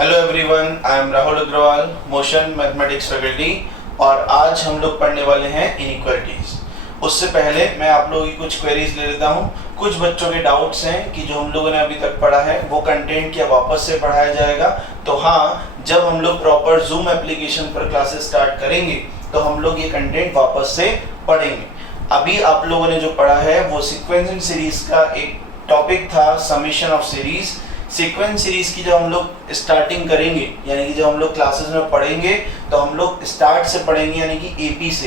Hello everyone, I am Rahul Agrawal, motion mathematics faculty. और आज हम लोग पढ़ने वाले हैं इनइक्वालिटीज। उससे पहले मैं आप लोगों की कुछ क्वेरीज ले लेता हूँ। कुछ बच्चों के डाउट्स हैं कि जो हम लोगों ने अभी तक पढ़ा है वो कंटेंट क्या वापस से पढ़ाया जाएगा। तो हाँ, जब हम लोग प्रॉपर जूम एप्लीकेशन पर क्लासेस स्टार्ट करेंगे तो हम लोग ये कंटेंट वापस से पढ़ेंगे। अभी आप लोगों ने जो पढ़ा है वो सीक्वेंसिंग सीरीज का एक टॉपिक था, summation of series. Sequence series की जब हम लोग स्टार्टिंग करेंगे, यानी कि जब हम लोग क्लासेस में पढ़ेंगे तो हम लोग स्टार्ट से पढ़ेंगे, यानी कि एपी से।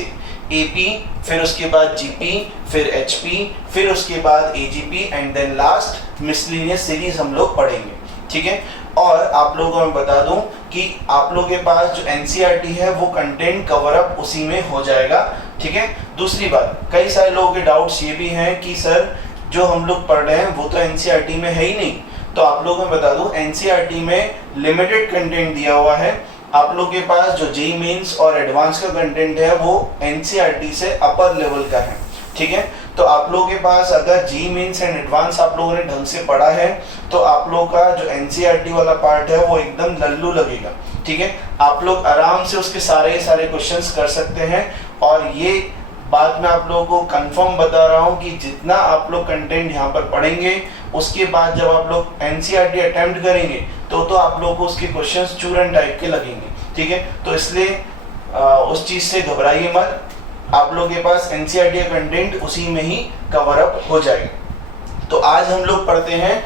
एपी, फिर उसके बाद जीपी, फिर एचपी, फिर उसके बाद AGP and then last miscellaneous series हम लोग पढ़ेंगे। ठीक है। और आप लोगों को मैं बता दूं कि आप लोगों के पास जो एनसीईआरटी है वो कंटेंट कवर अप उसी में हो जाएगा। ठीक है। दूसरी बात, कई सारे लोगों के डाउट्स ये भी हैं कि सर जो हम लोग पढ़ रहे हैं वो तो एनसीईआरटी में है ही नहीं। तो आप लोगों को बता दूं, एनसीईआरटी में लिमिटेड कंटेंट दिया हुआ है। आप लोग के पास जो जेईई मेंस और एडवांस का कंटेंट है वो एनसीईआरटी से अपर लेवल का है। ठीक है। तो आप लोगों के पास अगर जेईई मेंस एंड एडवांस आप लोगों ने ढंग से पढ़ा है तो आप लोगों का जो एनसीईआरटी वाला पार्ट है वो एकदम लल्लू लगेगा। ठीक है। आप लोग आराम से उसके सारे क्वेश्चंस कर सकते हैं। और ये बात मैं आप लोगों को कंफर्म बता रहा हूँ कि जितना आप लोग कंटेंट यहाँ पर पढ़ेंगे उसके बाद जब आप लोग एनसीईआरटी अटेम्प्ट करेंगे तो आप लोगों को उसके क्वेश्चंस चूरन टाइप के लगेंगे। ठीक है। तो इसलिए उस चीज से घबराइए मत, आप लोगों के पास एनसीईआरटी का कंटेंट उसी में ही कवर अप हो जाएगा। तो आज हम लोग पढ़ते हैं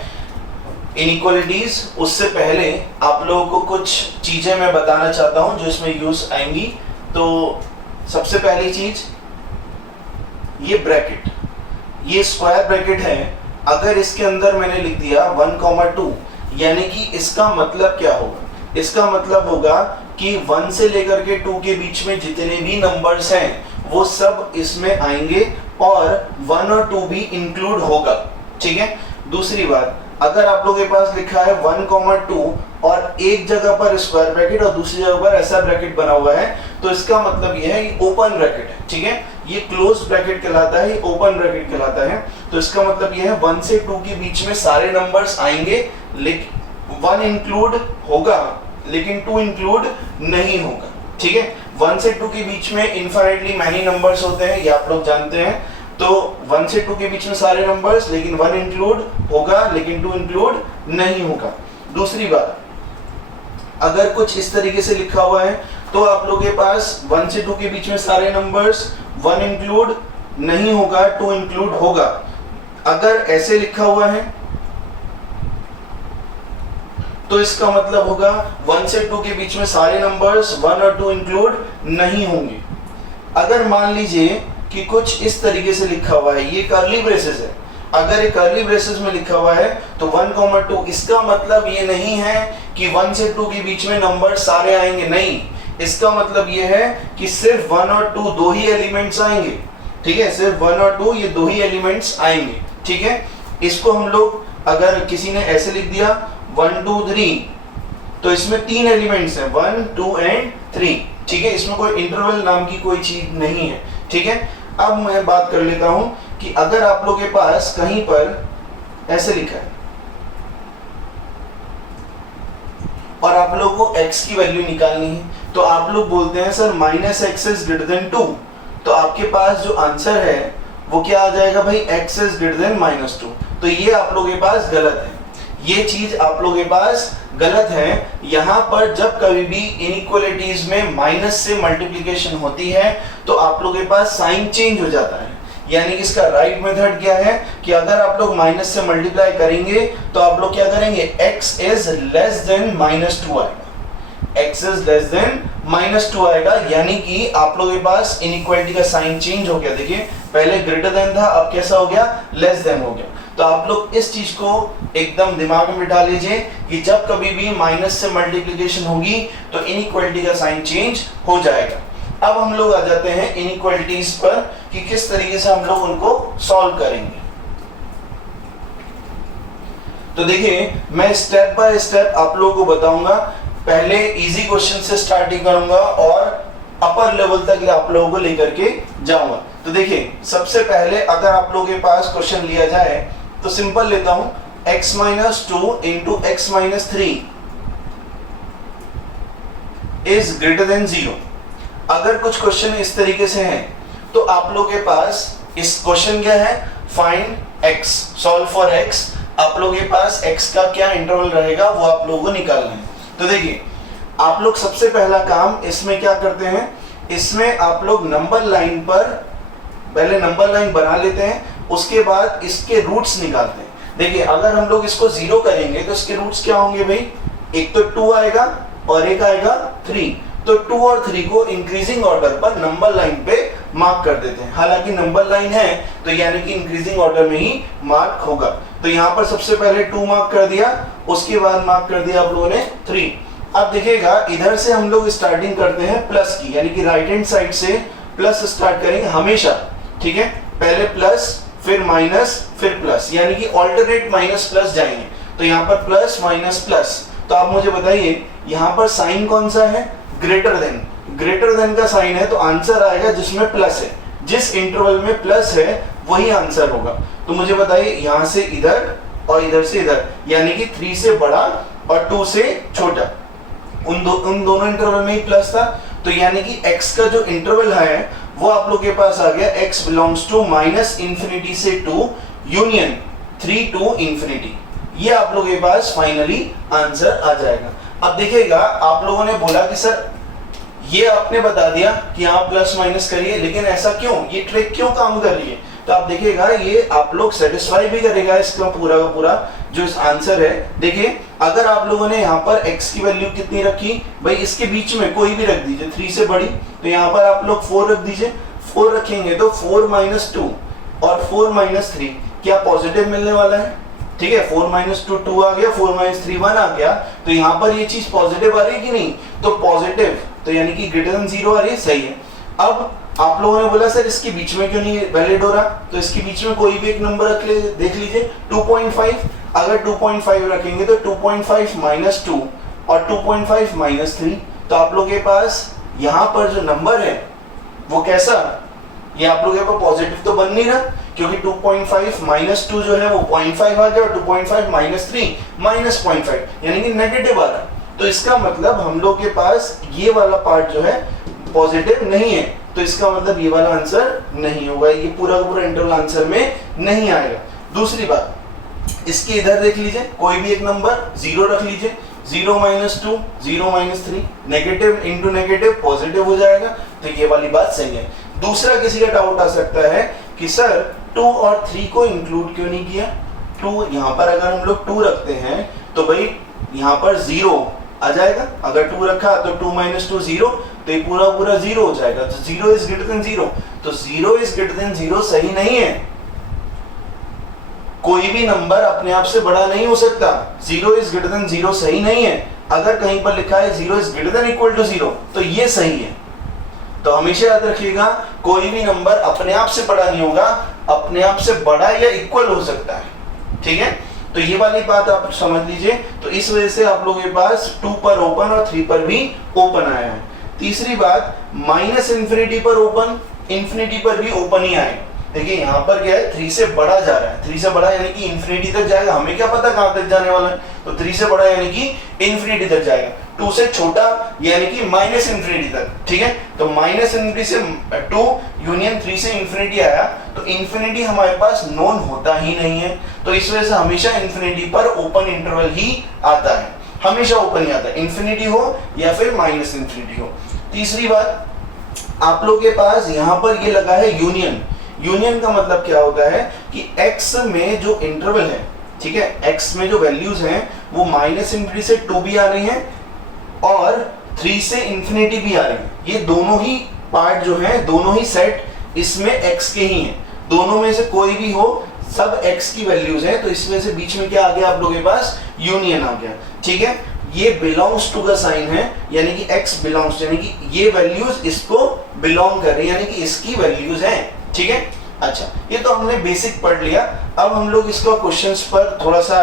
इनइक्वालिटीज। उससे पहले आप लोगों को कुछ चीजें मैं बताना चाहता हूँ जो इसमें यूज आएंगी। तो सबसे पहली चीज, ये ब्रैकेट, ये स्क्वायर ब्रैकेट है। अगर इसके अंदर मैंने लिख दिया 1,2, यानी कि इसका मतलब क्या होगा? इसका मतलब होगा कि 1 से लेकर के 2 के बीच में जितने भी नंबर्स हैं वो सब इसमें आएंगे और 1 और 2 भी इंक्लूड होगा। ठीक है। दूसरी बात, अगर आप लोगों के पास लिखा है 1,2 और एक जगह पर स्क्वायर ब्रैकेट और दूसरी जगह पर ऐसा ब्रैकेट बना हुआ है तो इसका मतलब यह है कि ओपन ब्रैकेट है। ठीक है। ये क्लोज ब्रैकेट कहलाता है, ओपन ब्रैकेट कहलाता है। तो इसका मतलब यह है 1 से 2 के बीच में सारे नंबर्स आएंगे, लेकिन 1 इंक्लूड होगा लेकिन 2 इंक्लूड नहीं होगा। ठीक है। 1 से 2 के बीच में इनफाइनाइटली मैनी नंबर्स होते हैं, ये आप लोग जानते हैं। तो 1 से 2 के बीच में सारे नंबर्स, लेकिन 1 इंक्लूड होगा लेकिन 2 इंक्लूड नहीं होगा। दूसरी बात, अगर कुछ इस तरीके से लिखा हुआ है तो आप लोगों के पास 1 से 2 के बीच में सारे नंबर्स, 1 इंक्लूड नहीं होगा, 2 इंक्लूड होगा। अगर ऐसे लिखा हुआ है तो इसका मतलब होगा 1 से 2 के बीच में सारे नंबर्स 1 और 2 इंक्लूड नहीं होंगे। अगर मान लीजिए कि कुछ इस तरीके से लिखा हुआ है, ये कर्ली ब्रेसेस है, अगर ये कर्ली ब्रेसेस में लिखा हुआ है तो 1,2, इसका मतलब ये नहीं है कि 1 से 2 के बीच में नंबर सारे आएंगे, नहीं। इसका मतलब ये है कि सिर्फ 1 और 2 दो ही एलिमेंट्स आएंगे। ठीक है। सिर्फ 1 और 2 ये दो ही एलिमेंट्स आएंगे। ठीक है। इसको हम लोग, अगर किसी ने ऐसे लिख दिया 1 2 3, तो इसमें 3 एलिमेंट्स हैं, 1 2 एंड 3। ठीक है। इसमें कोई इंटरवल नाम की कोई चीज नहीं है। ठीक है। अब मैं बात कर लेता हूं कि अगर आप लोगों के पास कहीं पर ऐसे लिखा है और आप लोगों को x की वैल्यू निकालनी है तो आप लोग बोलते हैं sir -x is greater then 2, तो आपके पास जो आंसर है वो क्या आ जाएगा भाई? x is greater then -2। तो ये आप लोगों के पास गलत है, ये चीज आप लोगों के पास गलत है। यहाँ पर जब कभी भी इनइक्वालिटीज में माइनस से मल्टीप्लिकेशन होती है तो आप लोगों के पास साइन चेंज हो जाता है। यानी कि इसका राइट मेथड क्या है कि अगर आप लोग माइनस से मल्टीप्लाई करेंगे तो आप लोग क्या करेंगे? x इज लेस देन -2 आएगा, x इज लेस देन -2 आएगा। यानी कि आप लोगों के पास इनइक्वालिटी का साइन चेंज हो गया। देखिए, पहले ग्रेटर देन था, अब कैसा हो गया? लेस देन हो गया। तो आप लोग इस चीज को एकदम दिमाग में बिठा लीजिए कि जब कभी भी माइनस से मल्टीप्लिकेशन होगी तो इनइक्वालिटी का साइन चेंज हो जाएगा। अब हम लोग आ जाते हैं इनइक्वालिटीज पर कि किस तरीके से हम लोग उनको सॉल्व करेंगे। तो देखिए, मैं स्टेप बाय स्टेप आप लोगों को बताऊंगा। पहले इजी क्वेश्चन से स्टार्टिंग करूंगा और अपर लेवल तक आप लोगों को लेकर के जाऊंगा। तो देखिए, सबसे पहले अगर आप लोगों के पास क्वेश्चन लिया जाए तो सिंपल लेता हूं, x - 2 × x - 3 is greater than 0। अगर कुछ क्वेश्चन इस तरीके से हैं तो आप लोगों के पास इस क्वेश्चन क्या है, find x, solve for x। आप लोगों के पास x का क्या इंटरवल रहेगा वो आप लोगों को निकालना है। तो देखिए आप लोग सबसे पहला काम इसमें क्या करते हैं, इसमें आप लोग नंबर लाइन पर पहले नंबर लाइन बना लेते हैं, उसके बाद इसके रूट्स निकालते हैं। देखिए अगर हम लोग इसको 0 करेंगे तो इसके रूट्स क्या होंगे भाई, एक तो 2 आएगा और एक आएगा 3। तो 2 और 3 को इंक्रीजिंग ऑर्डर पर नंबर लाइन पे मार्क कर देते हैं। हालांकि नंबर लाइन है तो यानी कि इंक्रीजिंग ऑर्डर में ही मार्क होगा। तो यहाँ पर सबसे पहले 2 मार्क कर दिया, उसके बाद मार्क कर दिया आप लोगों ने 3। अब देखिएगा इधर से हम लोग स्टार्टिंग करते हैं प्लस की, यानी कि राइट हैंड साइड से प्लस स्टार्ट करेंगे हमेशा, ठीक है। पहले प्लस फिर माइनस फिर प्लस, यानी कि ऑल्टरनेट माइनस प्लस जाएंगे। तो यहाँ पर प्लस माइनस प्लस, तो आप मुझे बताइए यहाँ पर साइन कौन सा है, ग्रेटर देन। ग्रेटर देन का साइन है तो आंसर आएगा जिसमें प्लस है, जिस इंटरवल में प्लस है वही आंसर होगा। तो मुझे बताइए यहाँ से इधर और इधर से इधर, यानी कि 3 से बड़ा और 2 से छोटा, उन दोनों इंटरवल में ही प्लस था। तो यानी कि x का जो इंटरवल है वो आप लोग के पास आ गया, x बिलोंग्स टू -∞ से 2 यूनियन 3 to ∞। ये आप लोगों के पास फाइनली आंसर आ जाएगा। अब देखिएगा आप लोगों ने बोला कि सर ये आपने बता दिया कि आप प्लस माइनस करिए, लेकिन ऐसा क्यों, ये ट्रिक क्यों काम कर रही है। तो आप देखिएगा ये आप लोग सेटिस्फाई भी करेगा इसका पूरा का पूरा जो इस आंसर है। देखिए अगर आप लोगों ने यहाँ पर x की वैल्यू कितनी रखी भाई, इसके बीच में कोई भी रख दीजिए 3 से बड़ी, तो यहाँ पर आप लोग 4 रख दीजिए। 4 रखेंगे तो 4 - 2 और 4 - 3 क्या पॉजिटिव मिलने वाला है, ठीक है। 4 - 2 2 आ गया, 4 - 3 1 आ गया। तो यहाँ पर ये चीज पॉजिटिव आ रही है कि नहीं, तो पॉजिटिव, तो यानी कि ग्रेटर देन 0 आ रही है, सही है। अब आप लोगों ने बोला सर इसके बीच में क्यों नहीं वैलिड हो रहा, तो इसके बीच में कोई भी एक नंबर रख ले, देख लीजिए 2.5। अगर 2.5 रखेंगे तो 2.5 - 2 और 2.5 - 3, तो आप लोगों के पास यहाँ पर जो नंबर है वो कैसा, ये आप लोगों के पास पॉजिटिव तो बन नहीं रहा, क्योंकि 2.5 - 2 जो है वो 0.5 आ गया और 2.5 - 3 -0.5, यानी कि नेगेटिव आ रहा। तो इसका मतलब हम लोग के पास ये वाला पार्ट जो है पॉजिटिव नहीं है, तो इसका मतलब ये वाला आंसर नहीं होगा, ये पूरा पूरा इंटरवल आंसर में नहीं आएगा। दूसरी बात, इसके इधर देख लीजिए कोई भी एक नंबर 0 रख लीजिए, 0 - 2 0 - 3, नेगेटिव इंटू नेगेटिव पॉजिटिव हो जाएगा, तो ये वाली बात सही है। दूसरा किसी का डाउट आ सकता है कि सर 2 और 3 को इंक्लूड क्यों नहीं किया। 2 यहाँ पर अगर हम लोग 2 रखते हैं तो भाई यहाँ पर 0 आ जाएगा, अगर 2 रखा तो 2 - 2 0, तो ये पूरा पूरा 0 हो जाएगा। तो 0 इज ग्रेटर देन 0, तो 0 इज ग्रेटर देन 0 सही नहीं है। कोई भी नंबर अपने आप से बड़ा नहीं हो सकता। 0 इज ग्रेटर देन 0 सही नहीं है। अगर कहीं पर लिखा है 0 is greater than equal to 0 तो ये सही है। तो हमेशा याद रखिएगा कोई भी नंबर अपने आप से बड़ा नहीं होगा, अपने आप से बड़ा या इक्वल हो सकता है, ठीक है। तो ये वाली बात आप समझ लीजिए। तो इस वजह से आप लोगों के पास 2 पर ओपन और 3 पर भी ओपन आया है। तीसरी बात, -∞ पर ओपन, ∞ पर भी ओपन ही आएगा। देखिए यहाँ पर क्या है, 3 से बड़ा जा रहा है, 3 से बड़ा यानी कि ∞ तक जाएगा, हमें क्या पता कहां तक जाने वाला है। तो 3 से बड़ा यानी कि ∞ तक जाएगा, 2 से छोटा यानी कि -∞ तक, ठीक है। तो -∞ से 2 यूनियन 3 से ∞ आया, तो ∞ हमारे पास नोन होता ही नहीं है। तो इस वजह से हमेशा ∞ पर ओपन इंटरवल ही आता है, हमेशा ओपन ही आता है, ∞ हो या फिर -∞ हो। तीसरी बात, आप लोग के पास यहाँ पर ये लगा है यूनियन। यूनियन का मतलब क्या होता है कि x में जो इंटरवल है, ठीक है, x में जो वैल्यूज हैं वो -∞ से 2 भी आ रही हैं और 3 से ∞ भी आ रही हैं। ये दोनों ही पार्ट जो हैं, दोनों ही सेट इसमें x के ही हैं, दोनों में से कोई भी हो, सब x की वैल्यूज हैं। तो इस वजह से बीच में क्या आ गया आप लोगों के पास, यूनियन आ गया, ठीक है। ये बिलोंग्स टू का साइन है, यानी कि x बिलोंग्स, यानी कि ये वैल्यूज इसको बिलोंग कर रही है, यानी कि इसकी वैल्यूज हैं, ठीक है। अच्छा, ये तो हमने बेसिक पढ़ लिया। अब हम लोग इसको क्वेश्चंस पर थोड़ा सा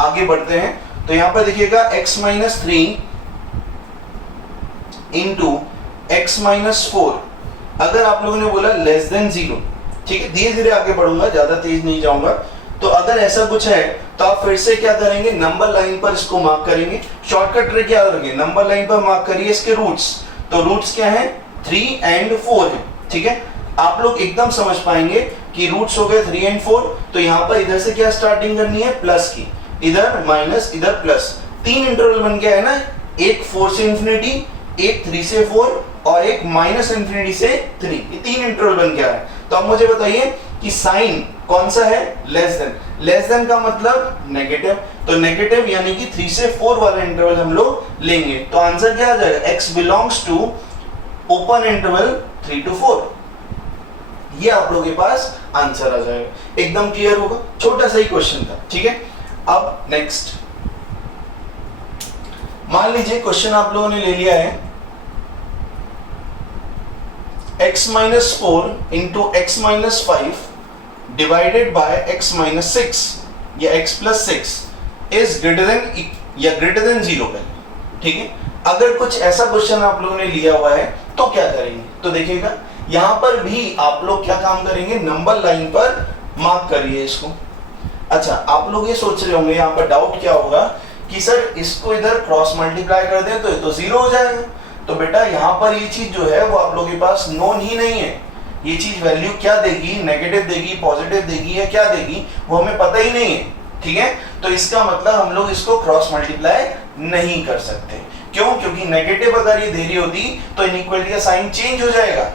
आगे बढ़ते हैं। तो यहां पर देखिएगा x - 3 इंटू x - 4, अगर आप लोगों ने बोला लेस देन 0, ठीक है, धीरे धीरे आगे बढ़ूंगा, ज्यादा तेज नहीं जाऊंगा। तो अगर ऐसा कुछ है तो आप फिर से क्या करेंगे, नंबर लाइन पर इसको मार्क करेंगे। शॉर्टकट ट्रिक क्या करेंगे, नंबर लाइन पर मार्क करिए इसके रूट्स। तो रूट्स क्या है, 3 और 4 है, ठीक है। आप लोग एकदम समझ पाएंगे कि रूट्स हो गए 3 और 4, तो यहाँ पर इधर से क्या स्टार्टिंग करनी है, प्लस की, इधर माइनस, इधर प्लस। 3 इंटरवल बन गया है ना, एक 4 से इंफिनिटी, एक 3 से 4 और एक माइनस इंफिनिटी से 3, ये 3 इंटरवल बन गया है। तो अब मुझे बताइए कि साइन कौन सा है, लेस देन। लेस देन का मतलब नेगेटिव, तो नेगेटिव यानी कि 3 से 4 वाला इंटरवल हम लोग लेंगे। तो आंसर क्या आ जाएगा, x belongs to open interval 3 to 4। ये आप लोगों के पास आंसर आ जाएगा। एकदम क्लियर होगा, छोटा सा ही क्वेश्चन था, ठीक है। अब नेक्स्ट, मान लीजिए क्वेश्चन आप लोगों ने ले लिया है x minus 4 into x minus 5 divided by x minus 6 या x plus 6 is greater than या greater than 0 पे, ठीक है। अगर कुछ ऐसा क्वेश्चन आप लोगों ने लिया हुआ है तो क्या करेंगे, तो देखिएगा यहां पर भी आप लोग क्या काम करेंगे, नंबर लाइन पर मार्क करिए इसको। अच्छा, आप लोग ये सोच रहे होंगे, यहाँ पर डाउट क्या होगा कि सर इसको इधर क्रॉस मल्टीप्लाई कर दें तो ये तो 0 हो जाएगा। तो बेटा यहाँ पर ये चीज जो है वो आप लोगों के पास नोन ही नहीं है। ये चीज वैल्यू क्या देगी, नेगेटिव देगी, पॉजिटिव देगी या क्या देगी, वो हमें पता ही नहीं है, ठीक है। तो इसका मतलब हम लोग इसको क्रॉस मल्टीप्लाई नहीं कर सकते। क्यों, क्योंकि नेगेटिव अगर ये दे रही होती तो इनइक्वालिटी का साइन चेंज हो जाएगा।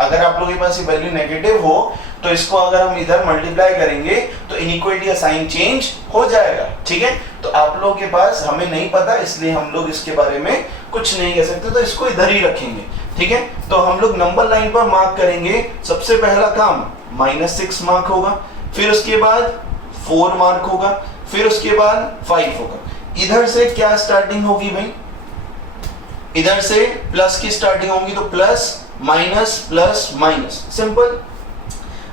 अगर आप लोगों के पास ये वैल्यू नेगेटिव हो तो इसको अगर हम इधर मल्टीप्लाई करेंगे तो इनइक्वालिटी का साइन चेंज हो जाएगा, ठीक है। तो आप लोगों के पास, हमें नहीं पता इसलिए हम लोग इसके बारे में कुछ नहीं कह सकते, तो इसको इधर ही रखेंगे, ठीक है। तो हम लोग नंबर लाइन पर मार्क करेंगे। सबसे पहला काम -6 मार्क होगा, फिर उसके बाद 4 मार्क होगा, फिर उसके बाद 5 होगा। इधर से क्या स्टार्टिंग होगी भाई, इधर से प्लस की स्टार्टिंग होगी, तो plus minus plus minus, simple.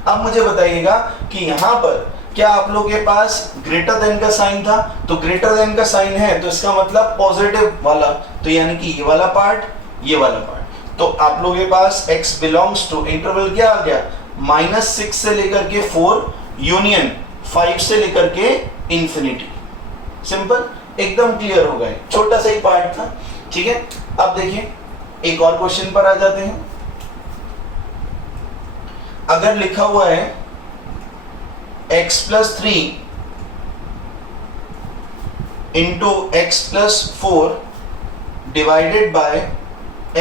अब मुझे बताइएगा कि यहाँ पर क्या आप लोगों के पास ग्रेटर देन का साइन था, तो ग्रेटर देन का साइन है तो इसका मतलब पॉजिटिव वाला, तो यानी कि ये वाला पार्ट, ये वाला पार्ट। तो आप लोगों के पास x बिलोंग्स टू इंटरवल क्या आ गया, -6 से लेकर के 4 यूनियन 5 से लेकर के इंफिनिटी। सिंपल, एकदम क्लियर हो गए, छोटा सा ही पार्ट था, ठीक है। अब देखिए एक और क्वेश्चन पर आ जाते हैं। अगर लिखा हुआ है x plus 3 into x plus 4 divided by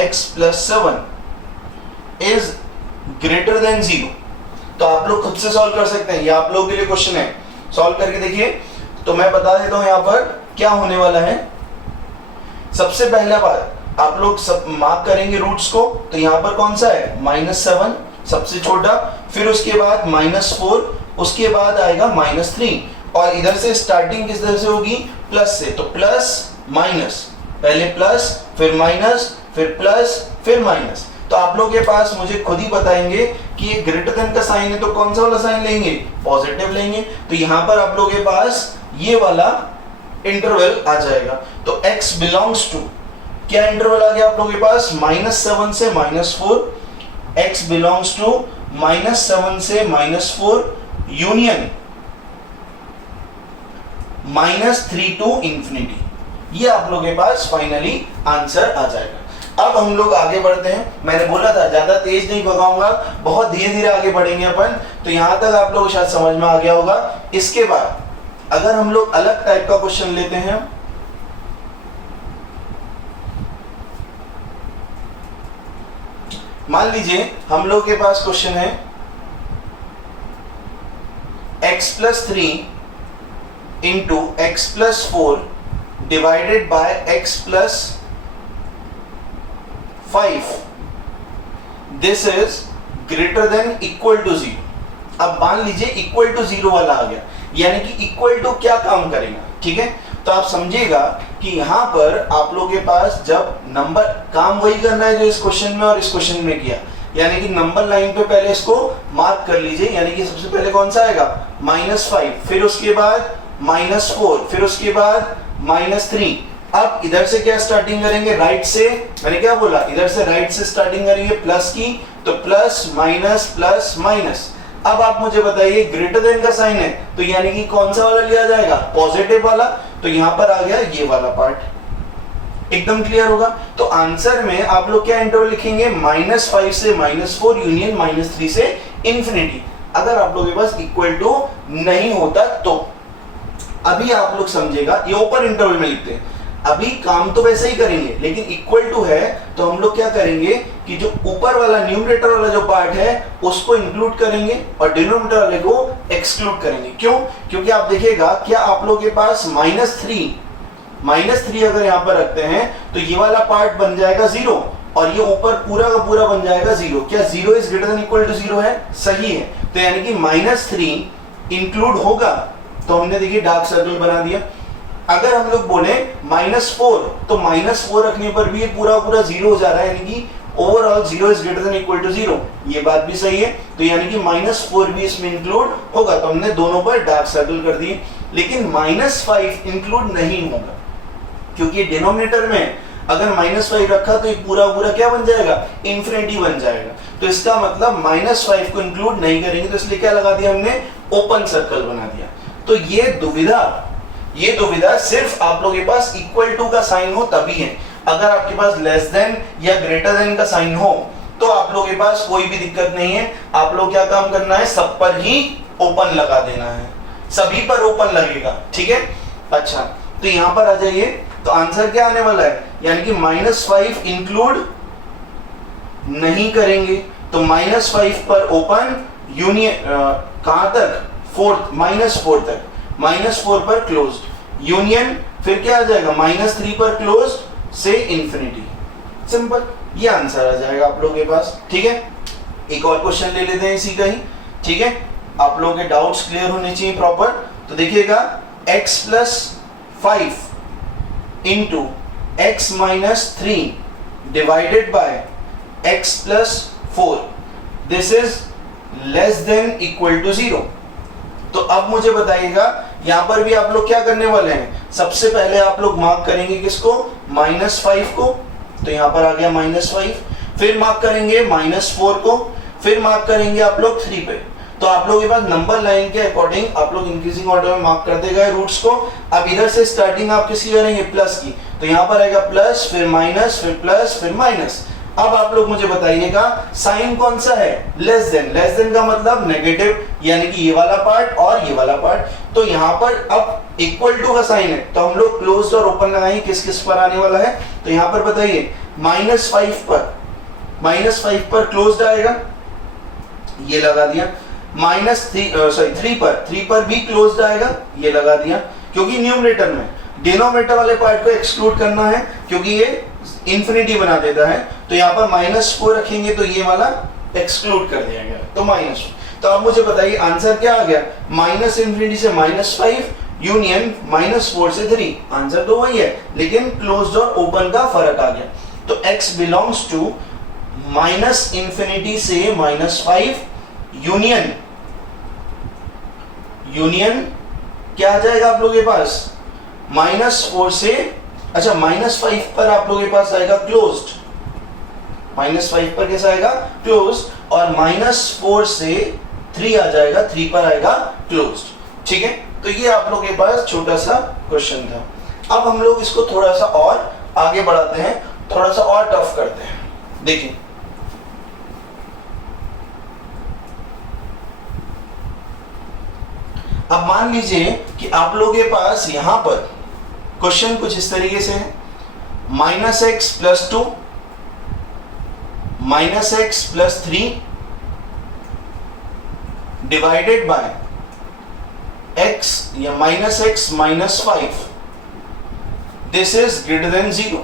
x plus 7 is greater than 0, तो आप लोग खुद से सॉल्व कर सकते हैं, ये आप लोगों के लिए क्वेश्चन है, सॉल्व करके देखिए। तो मैं बता देता हूं यहाँ पर क्या होने वाला है। सबसे पहला बात, आप लोग सब मार्क करेंगे रूट्स को, तो यहाँ पर कौन सा है, -7 सबसे छोटा, फिर उसके बाद -4, उसके बाद आएगा -3, और इधर से स्टार्टिंग किस तरह से होगी, प्लस से। तो प्लस माइनस, पहले प्लस फिर माइनस फिर प्लस फिर माइनस। तो आप लोग के पास मुझे खुद ही बताएंगे कि ये ग्रेटर देन का साइन है तो कौन सा वाला साइन लेंगे, पॉजिटिव लेंगे। तो यहाँ पर आप लोग के पास ये वाला इंटरवल आ जाएगा। तो x बिलोंग्स टू क्या इंटरवल आ गया आप लोगों के पास, -7 से -4, x बिलोंग्स टू -7 से -4 यूनियन -3 टू इंफिनिटी। ये आप लोगों के पास फाइनली आंसर आ जाएगा। अब हम लोग आगे बढ़ते हैं। मैंने बोला था ज्यादा तेज नहीं भगाऊंगा, बहुत धीरे धीरे आगे बढ़ेंगे अपन। तो यहां तक आप लोग शायद समझ में आ गया होगा। इसके बाद अगर हम लोग अलग टाइप का क्वेश्चन लेते हैं, मान लीजिए हम लोग के पास क्वेश्चन है x plus 3 into x plus 4 divided by x plus 5, this is greater than equal to 0। अब मान लीजिए इक्वल टू 0 वाला आ गया, यानी कि इक्वल टू क्या काम करेगा, ठीक है। तो आप समझिएगा कि यहाँ पर आप लोगों के पास जब नंबर, काम वही करना है जो इस क्वेश्चन में और इस क्वेश्चन में किया, यानी कि नंबर लाइन पे पहले इसको मार्क कर लीजिए। यानी कि सबसे पहले कौन सा आएगा, -5, फिर उसके बाद -4, फिर उसके बाद -3। अब इधर से क्या स्टार्टिंग करेंगे, राइट से। मैंने क्या बोला, इधर से राइट से स्टार्टिंग करेंगे प्लस की, तो प्लस माइनस प्लस माइनस। अब आप मुझे बताइए ग्रेटर देन का साइन है तो यानी कि कौन सा वाला लिया जाएगा, पॉजिटिव वाला, तो यहां पर आ गया ये वाला पार्ट। एकदम क्लियर होगा। तो आंसर में आप लोग क्या इंटरवल लिखेंगे, -5 से -4 यूनियन -3 से इंफिनिटी, अगर आप लोगों के पास इक्वल टू नहीं होता तो। अभी आप लोग समझेगा, ये ओपन इंटरवल में लिखते हैं, अभी काम तो वैसे ही करेंगे लेकिन इक्वल टू है तो हम लोग क्या करेंगे कि जो ऊपर वाला न्यूमरेटर वाला जो पार्ट है उसको इंक्लूड करेंगे और डिनोमिनेटर वाले को एक्सक्लूड करेंगे। क्यों? क्योंकि आप देखिएगा क्या आप लोग के पास -3 अगर यहां पर रखते हैं तो ये वाला पार्ट बन जाएगा 0 और ये ऊपर पूरा का पूरा बन जाएगा 0। क्या 0 is greater than equal to 0 है? सही है। तो यानी कि -3 इंक्लूड होगा, तो हमने देखिए डार्क सर्कल बना दिया। अगर हम लोग बोले -4 तो -4 रखने पर भी ये पूरा पूरा 0 हो जा रहा है, यानी कि overall 0 is greater than equal to 0, ये बात भी सही है। तो यानी कि -4 भी इसमें इंक्लूड होगा, तो हमने दोनों पर डार्क सर्कल कर दिए। लेकिन -5 इंक्लूड नहीं होगा क्योंकि डिनोमिनेटर में अगर -5 रखा तो ये पूरा पूरा क्या बन जाएगा, इंफिनिटी बन जाएगा। तो इसका मतलब -5 को इंक्लूड नहीं करेंगे, तो इसलिए क्या लगा दिया हमने, ओपन सर्कल बना दिया। तो ये दुविधा सिर्फ आप लोगों के पास इक्वल टू का साइन हो तभी है। अगर आपके पास लेस देन या ग्रेटर देन का साइन हो तो आप लोगों के पास कोई भी दिक्कत नहीं है। आप लोग क्या काम करना है, सब पर ही ओपन लगा देना है, सभी पर ओपन लगेगा, ठीक है। अच्छा, तो यहां पर आ जाइए, तो आंसर क्या आने वाला है, यानी कि -5 इंक्लूड नहीं करेंगे, तो -5 पर ओपन, यूनियन कहां तक, -4 तक, -4 पर क्लोज्ड, यूनियन फिर क्या आ जाएगा, -3 पर क्लोज्ड से इंफिनिटी। सिंपल, ये आंसर आ जाएगा आप लोगों के पास, ठीक है। एक और क्वेश्चन ले लेते हैं इसी का ही, ठीक है। आप लोगों के डाउट्स क्लियर होने चाहिए प्रॉपर। तो देखिएगा x + 5 into x - 3 divided by x + 4, this is less than equal to 0। तो अब मुझे बताइएगा यहां पर भी आप लोग क्या करने वाले हैं, सबसे पहले आप लोग मार्क करेंगे किसको, -5 को, तो यहां पर आ गया -5, फिर मार्क करेंगे -4 को, फिर मार्क करेंगे आप लोग 3 पे। तो आप लोगों के पास नंबर लाइन के अकॉर्डिंग आप लोग इंक्रीजिंग ऑर्डर में मार्क करते गए रूट्स को। अब इधर से स्टार्टिंग आप किसकी करेंगे, प्लस की, तो यहां पर आएगा प्लस, फिर माइनस, फिर प्लस, फिर माइनस। अब आप लोग मुझे बताइएगा साइन कौन सा है, लेस देन का मतलब नेगेटिव, यानी कि ये वाला पार्ट और ये वाला पार्ट। तो यहाँ पर अब इक्वल टू का साइन है तो हम लोग क्लोज्ड और ओपन लगाएंगे, किस किस पर आने वाला है। तो यहाँ पर बताइए -5 पर क्लोज्ड आएगा, ये लगा दिया। -3 पर भी क्लोज्ड आएगा, ये लगा दिया, क्योंकि न्यूमरेटर में डिनोमिनेटर वाले पार्ट को एक्सक्लूड करना है क्योंकि ये इंफिनिटी बना देता है। तो यहाँ पर -4 रखेंगे तो ये वाला एक्सक्लूड कर दिया गया, तो -4। तो अब मुझे बताइए आंसर क्या आ गया, -∞ से -5 यूनियन -4 से 3, आंसर तो वही है लेकिन क्लोज्ड और ओपन का फर्क आ गया। तो x बिलोंग्स टू -∞ से -5 यूनियन क्या आ जाएगा आप लोगों के पास, -4 से, अच्छा -5 पर आप लोगों के पास आएगा क्लोज्ड, -5 पर कैसा आएगा, क्लोज्ड, और -4 से 3 आ जाएगा, 3 पर आएगा क्लोज्ड, ठीक है। तो ये आप लोगों के पास छोटा सा क्वेश्चन था। अब हम लोग इसको थोड़ा सा और आगे बढ़ाते हैं, थोड़ा सा और टफ करते हैं। देखिए अब मान लीजिए कि आप लोगों के पास यहां पर क्वेश्चन कुछ इस तरीके से है, -x + 2 -x + 3 divided by x या -x - 5, this is greater than 0।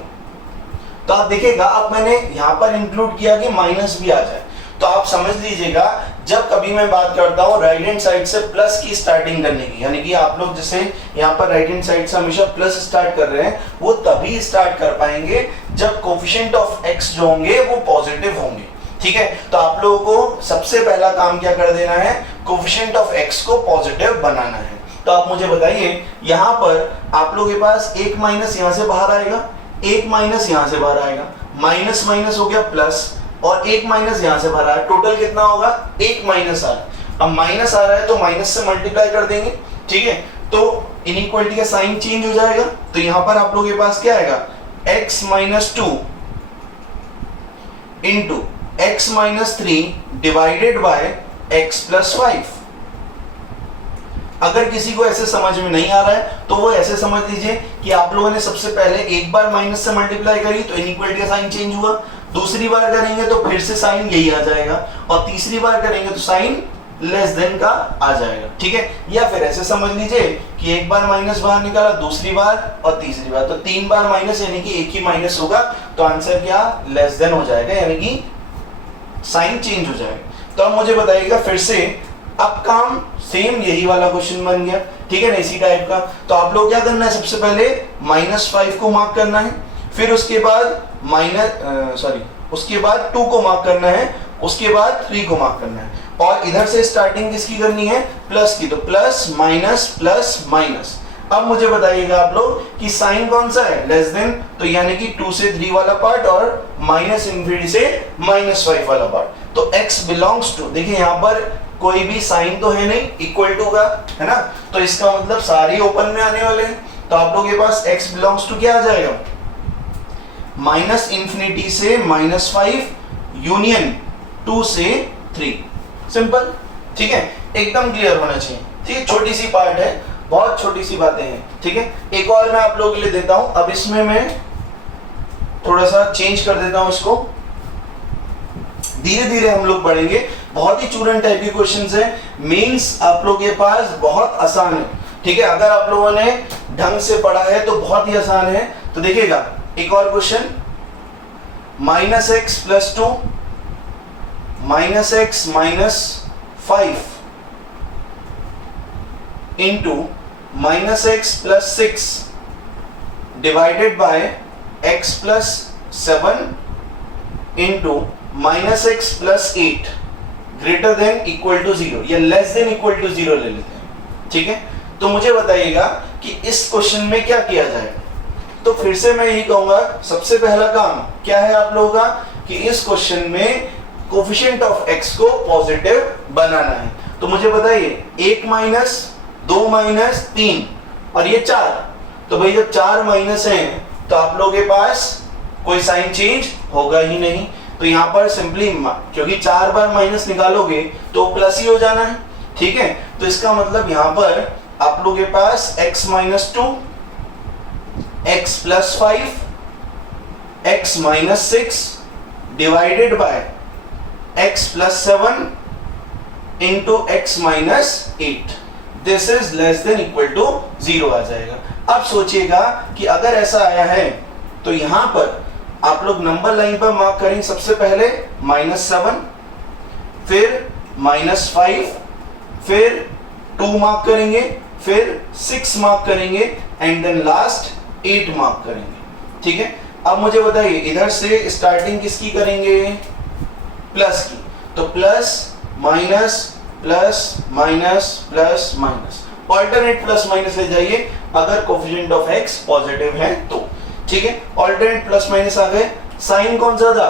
तो आप देखिएगा, अब मैंने यहां पर इंक्लूड किया कि माइनस भी आ जाए, तो आप समझ लीजिएगा जब कभी मैं बात करता हूं राइट हैंड साइड से प्लस की स्टार्टिंग करने की, यानी कि आप लोग जैसे यहाँ पर राइट हैंड साइड से हमेशा प्लस स्टार्ट कर रहे हैं, वो तभी स्टार्ट कर पाएंगे जब कोफिशिएंट ऑफ x जो होंगे वो पॉजिटिव होंगे, ठीक है। तो आप लोगों को सबसे पहला काम क्या कर देना है, कोफिशिएंट ऑफ x को पॉजिटिव बनाना है। तो आप मुझे बताइए यहाँ पर आप लोगों के पास एक माइनस यहाँ से बाहर आएगा, एक माइनस यहाँ से बाहर आएगा, माइनस हो गया प्लस, और एक माइनस यहाँ से बाहर आया, टोटल कितना होगा, एक माइनस आ रहा। अब माइनस आ रहा है तो माइनस से मल्टीप्लाई कर देंगे, ठीक है, तो इनइक्वालिटी का साइन चेंज हो जाएगा। तो यहां पर आप लोगों के पास क्या आएगा, x minus 2 into x minus 3 divided by x plus 5। अगर किसी को ऐसे समझ में नहीं आ रहा है तो वो ऐसे समझ लीजिए कि आप लोगों ने सबसे पहले एक बार माइनस से मल्टीप्लाई करी तो इनइक्वालिटी का साइन चेंज हुआ, दूसरी बार करेंगे तो फिर से साइन यही आ जाएगा, और तीसरी बार करेंगे तो साइन लेस देन का आ जाएगा, ठीक है। या फिर ऐसे समझ लीजिए कि एक बार माइनस बाहर निकाला, दूसरी बार और तीसरी बार, तो 3 बार माइनस यानी कि एक ही माइनस होगा, तो आंसर क्या लेस देन हो जाएगा, यानी कि साइन चेंज हो जाएगा। तो अब मुझे बताइएगा फिर से, अब काम सेम यही वाला क्वेश्चन बन गया, ठीक है ना, इसी टाइप का। तो आप लोग क्या करना है, सबसे पहले -5 को मार्क करना है, फिर उसके बाद उसके बाद 2 को मार्क करना है, उसके बाद 3 को मार्क करना है, और इधर से स्टार्टिंग किसकी करनी है, प्लस की, तो प्लस माइनस प्लस माइनस। अब मुझे बताइएगा आप लोग कि साइन कौन सा है, लेस देन, तो यानी कि 2 से 3 वाला पार्ट और माइनस इंफिनिटी से -5 वाला पार्ट। तो x बिलोंग्स टू, देखिए यहाँ पर कोई भी साइन तो है नहीं, इक्वल टू का है ना, तो इसका मतलब सारे ओपन में आने वाले हैं। तो आप लोगों के पास x बिलोंग्स टू क्या आ जाएगा, माइनस इंफिनिटी से -5 यूनियन 2 से 3, सिंपल, ठीक है, एकदम क्लियर होना चाहिए, ठीक है। छोटी सी पार्ट है, बहुत छोटी सी बातें हैं, ठीक है। एक और मैं आप लोगों के लिए देता हूं, अब इसमें मैं थोड़ा सा चेंज कर देता हूं इसको, धीरे धीरे हम लोग बढ़ेंगे। बहुत ही चूरन टाइप के क्वेश्चंस है, मींस आप लोगों के पास बहुत आसान है, ठीक है। अगर आप लोगों ने ढंग से पढ़ा है तो बहुत ही आसान है। तो देखिएगा एक और question, -x + 2 -x - 5 into -x + 6 divided by x + 7 into -x + 8 greater than equal to 0 या लेस देन इक्वल टू 0 ले लेते हैं, ठीक है। तो मुझे बताइएगा कि इस क्वेश्चन में क्या किया जाएगा। तो फिर से मैं यही कहूंगा, सबसे पहला काम क्या है आप लोगों का, कि इस क्वेश्चन में कोफिशिएंट ऑफ x को पॉजिटिव बनाना है। तो मुझे बताइए 1 माइनस 2 माइनस 3 और ये 4, तो भाई जब 4 माइनस हैं तो आप लोगों के पास कोई साइन चेंज होगा ही नहीं। तो यहाँ पर सिंपली क्योंकि 4 बार माइनस निकालोगे तो प्लस ही हो जाना है, ठीक है। तो इसका मतलब यहाँ पर आप लोगों के पास x - 2 x + 5 x - 6 divided by x + 7 into x - 8, this is less than equal to 0 आ जाएगा। अब सोचिएगा कि अगर ऐसा आया है तो यहां पर आप लोग नंबर लाइन पर मार्क करेंगे, सबसे पहले -7, फिर -5, फिर 2 मार्क करेंगे, फिर 6 मार्क करेंगे एंड देन लास्ट 8 मार्क करेंगे, ठीक है। अब मुझे बताइए इधर से स्टार्टिंग किसकी करेंगे, प्लस की, तो plus minus plus minus plus minus, alternate plus minus ले जाइए अगर कोफिशिएंट ऑफ x पॉजिटिव है तो, ठीक है। ऑल्टरनेट प्लस माइनस आ गए, साइन कौन सा था,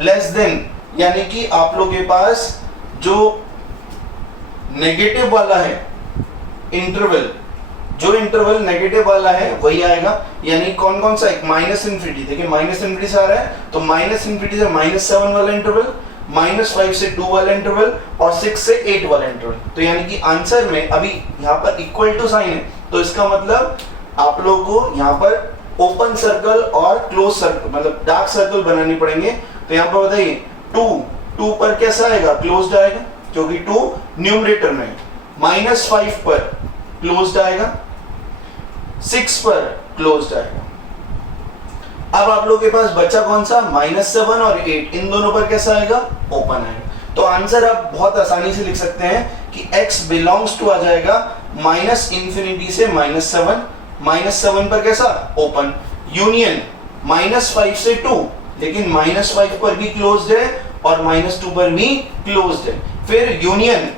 लेस देन, यानी कि आप लोग के पास जो नेगेटिव वाला है इंटरवल, जो इंटरवल नेगेटिव वाला है वही आएगा, यानी कौन कौन सा, एक माइनस इंफिनिटी, देखिए माइनस इंफिनिटी से आ रहा है तो माइनस इंफिनिटी से -7 वाला इंटरवल, -5 से 2 वाला इंटरवल और 6 से 8 वाला इंटरवल। तो यानी कि आंसर में अभी यहाँ पर इक्वल टू साइन है, तो इसका मतलब आप लोगों को यहाँ पर ओपन सर्कल और क्लोज सर्कल, मतलब डार्क सर्कल बनानी पड़ेंगे। तो यहाँ पर बताइए 2 पर कैसा आएगा, क्लोज्ड आएगा, क्योंकि 2 न्यूमरेटर में, -5 पर क्लोज्ड आएगा, 6 पर क्लोज्ड आएगा। अब आप लोगों के पास बचा कौन सा, -7 और 8, इन दोनों पर कैसा आएगा, ओपन आएगा। तो आंसर आप बहुत आसानी से लिख सकते हैं कि x बिलोंग्स टू आ जाएगा -∞ से -7, -7 पर कैसा, ओपन, यूनियन -5 से 2, लेकिन -5 पर भी क्लोज्ड है और -2 पर भी क्लोज्ड है, फिर यूनियन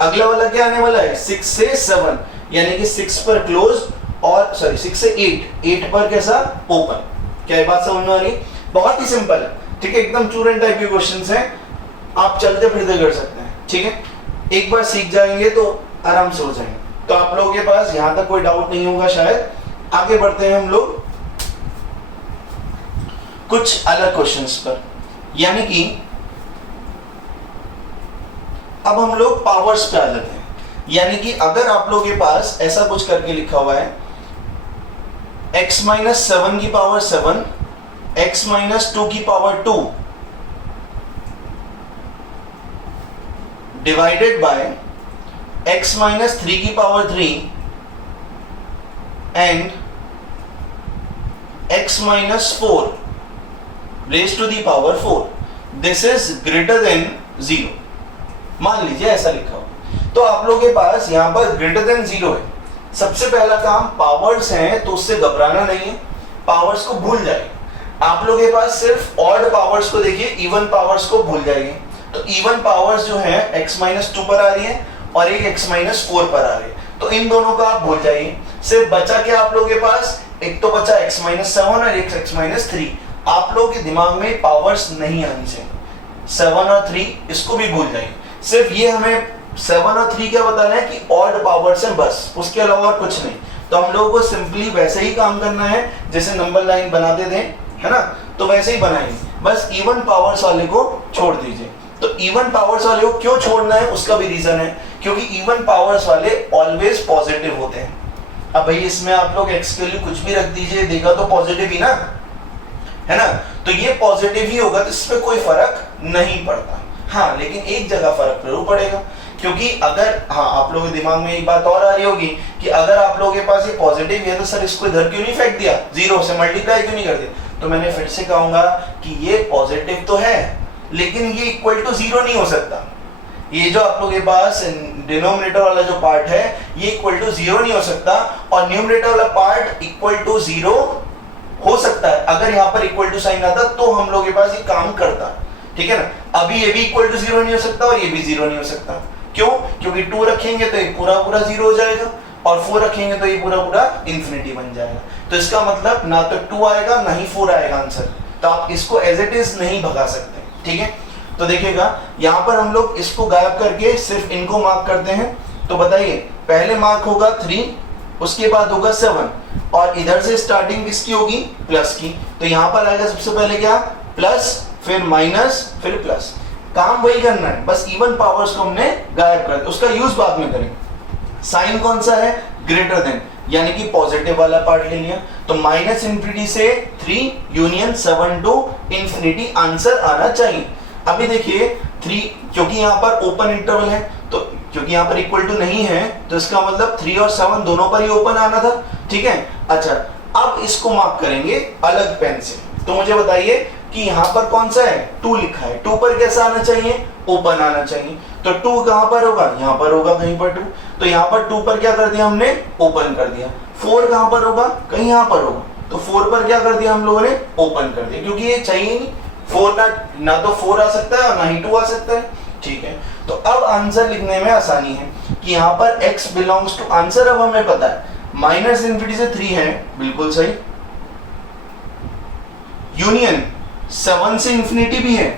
अगला वाला क्या आने वाला है, 6 से 7, यानी कि 6 पर क्लोज और 6 से 8 पर कैसा, ओपन। क्या ये बात समझ में आ रही है, बहुत ही सिंपल है, ठीक है, एकदम चूरन टाइप के क्वेश्चंस हैं, आप चलते फिरते कर सकते हैं, ठीक है। एक बार सीख जाएंगे तो आराम से हो जाएंगे। तो आप लोगों के पास यहां तक कोई डाउट नहीं होगा शायद। आगे बढ़ते हैं हम लोग कुछ अलग क्वेश्चंस पर, यानी कि अब हम लोग पावर्स पे आ जाते हैं। यानी कि अगर आप लोगों के पास ऐसा कुछ करके लिखा हुआ है x माइनस 7 की पावर 7, x माइनस 2 की power 2 divided by x minus 3 की power 3 and x minus 4 raise to the power 4, this is greater than 0। मान लीजिए ऐसा लिखा हो, तो आप लोगों के पास यहां पर ग्रेटर देन 0 है। सबसे पहला काम, पावर्स हैं तो उससे घबराना नहीं है, पावर्स को भूल जाइए। आप लोगों के पास सिर्फ ऑड पावर्स को देखिए, इवन पावर्स को भूल जाइए। तो इवन पावर्स जो है x माइनस 2 पर आ रही है और एक x माइनस 4 पर आ रही है, तो इन दोनों का आप भूल जाइए। सिर्फ बचा क्या आप लोगों के पास, एक तो बचा x माइनस 7 और एक x माइनस 3। आप लोगों के दिमाग में पावर्स नहीं आनी चाहिए, 7 और 3 इसको भी भूल जाइए। सिर्फ ये हमें 7 और 3 क्या बताना है कि ऑड पावर्स हैं बस, उसके अलावा और कुछ नहीं। तो हम लोगों को सिंपली वैसे ही काम करना है जैसे नंबर लाइन बनाते थे, है ना, तो वैसे ही बनाएंगे, बस इवन पावर्स वाले को छोड़ दीजिए। तो इवन पावर्स वाले को क्यों छोड़ना है उसका भी रीजन है, क्योंकि इवन पावर्स वाले ऑलवेज पॉजिटिव होते हैं। अब भाई इसमें आप लोग x के लिए कुछ भी रख दीजिए, देखा तो पॉजिटिव ही ना, है ना, तो ये पॉजिटिव ही होगा, तो इस पे कोई फर्क नहीं पड़ता। हाँ, लेकिन एक जगह फर्क जरूर पड़ेगा, क्योंकि अगर, हाँ, आप लोगों के दिमाग में एक बात और आ रही होगी कि अगर आप लोगों के पास ये पॉजिटिव है तो सर इसको इधर क्यों नहीं फेंक दिया, 0 से मल्टीप्लाई क्यों नहीं कर दिया। तो मैंने फिर से कहूंगा कि ये पॉजिटिव तो है, लेकिन ये इक्वल टू 0 नहीं हो सकता। ये जो आप लोगों के पास डिनोमिनेटर वाला जो पार्ट है ये इक्वल टू 0 नहीं हो सकता, और न्यूमरेटर वाला पार्ट इक्वल टू 0 हो सकता है। अगर यहाँ पर इक्वल टू साइन आता तो हम लोगों के पास ये काम करता, ठीक है ना। अभी ये भी इक्वल टू 0 नहीं हो सकता और ये भी 0 नहीं हो सकता। क्यों? क्योंकि 2 रखेंगे तो ये पूरा पूरा 0 हो जाएगा, और 4 रखेंगे तो ये पूरा पूरा इंफिनिटी बन जाएगा। तो इसका मतलब ना तो 2 आएगा ना ही 4 आएगा आंसर। तो आप इसको एज इट इज नहीं भगा सकते, ठीक है। तो देखिएगा यहाँ पर हम लोग इसको गायब करके सिर्फ इनको मार्क करते हैं। तो बताइए, पहले मार्क होगा 3, उसके बाद होगा 7, और इधर से स्टार्टिंग किसकी होगी, प्लस की। तो यहाँ पर आएगा सबसे पहले क्या, प्लस, फिर माइनस, फिर प्लस। काम वही करना है, बस इवन पावर्स को हमने गायब कर दिया, उसका यूज बाद में करेंगे। साइन कौन सा है, ग्रेटर देन, यानी कि पॉजिटिव वाला पार्ट ले लिया। तो माइनस इंफिनिटी से 3 यूनियन 7 टू इंफिनिटी आंसर आना चाहिए। अभी देखिए 3, क्योंकि यहाँ पर ओपन इंटरवल है, तो क्योंकि यहाँ पर इक्वल टू नहीं है तो इसका मतलब 3 और 7 दोनों पर ही ओपन आना था, ठीक है। अच्छा, अब इसको मार्क करेंगे अलग पेन से। तो मुझे बताइए कि यहाँ पर कौन सा है, 2 लिखा है, 2 पर कैसा आना चाहिए, ओपन आना चाहिए। तो 2 कहाँ पर होगा, यहाँ पर होगा कहीं पर 2। तो यहाँ पर 2 पर क्या कर दिया हमने, ओपन कर दिया। 4 कहाँ पर होगा, कहीं यहाँ पर होगा, तो 4 पर क्या कर दिया हम लोगों ने, ओपन कर दिया, क्योंकि ये चाहिए नहीं। 4 ना तो 4 आ सकता है और ना ही 2 आ सकता है, ठीक है। तो अब आंसर लिखने में आसानी है कि यहाँ पर x बिलोंग्स टू, आंसर अब हमें पता है, माइनस इंफिनिटी से 3 है, बिल्कुल सही। यूनियन 7 से इंफिनिटी भी है,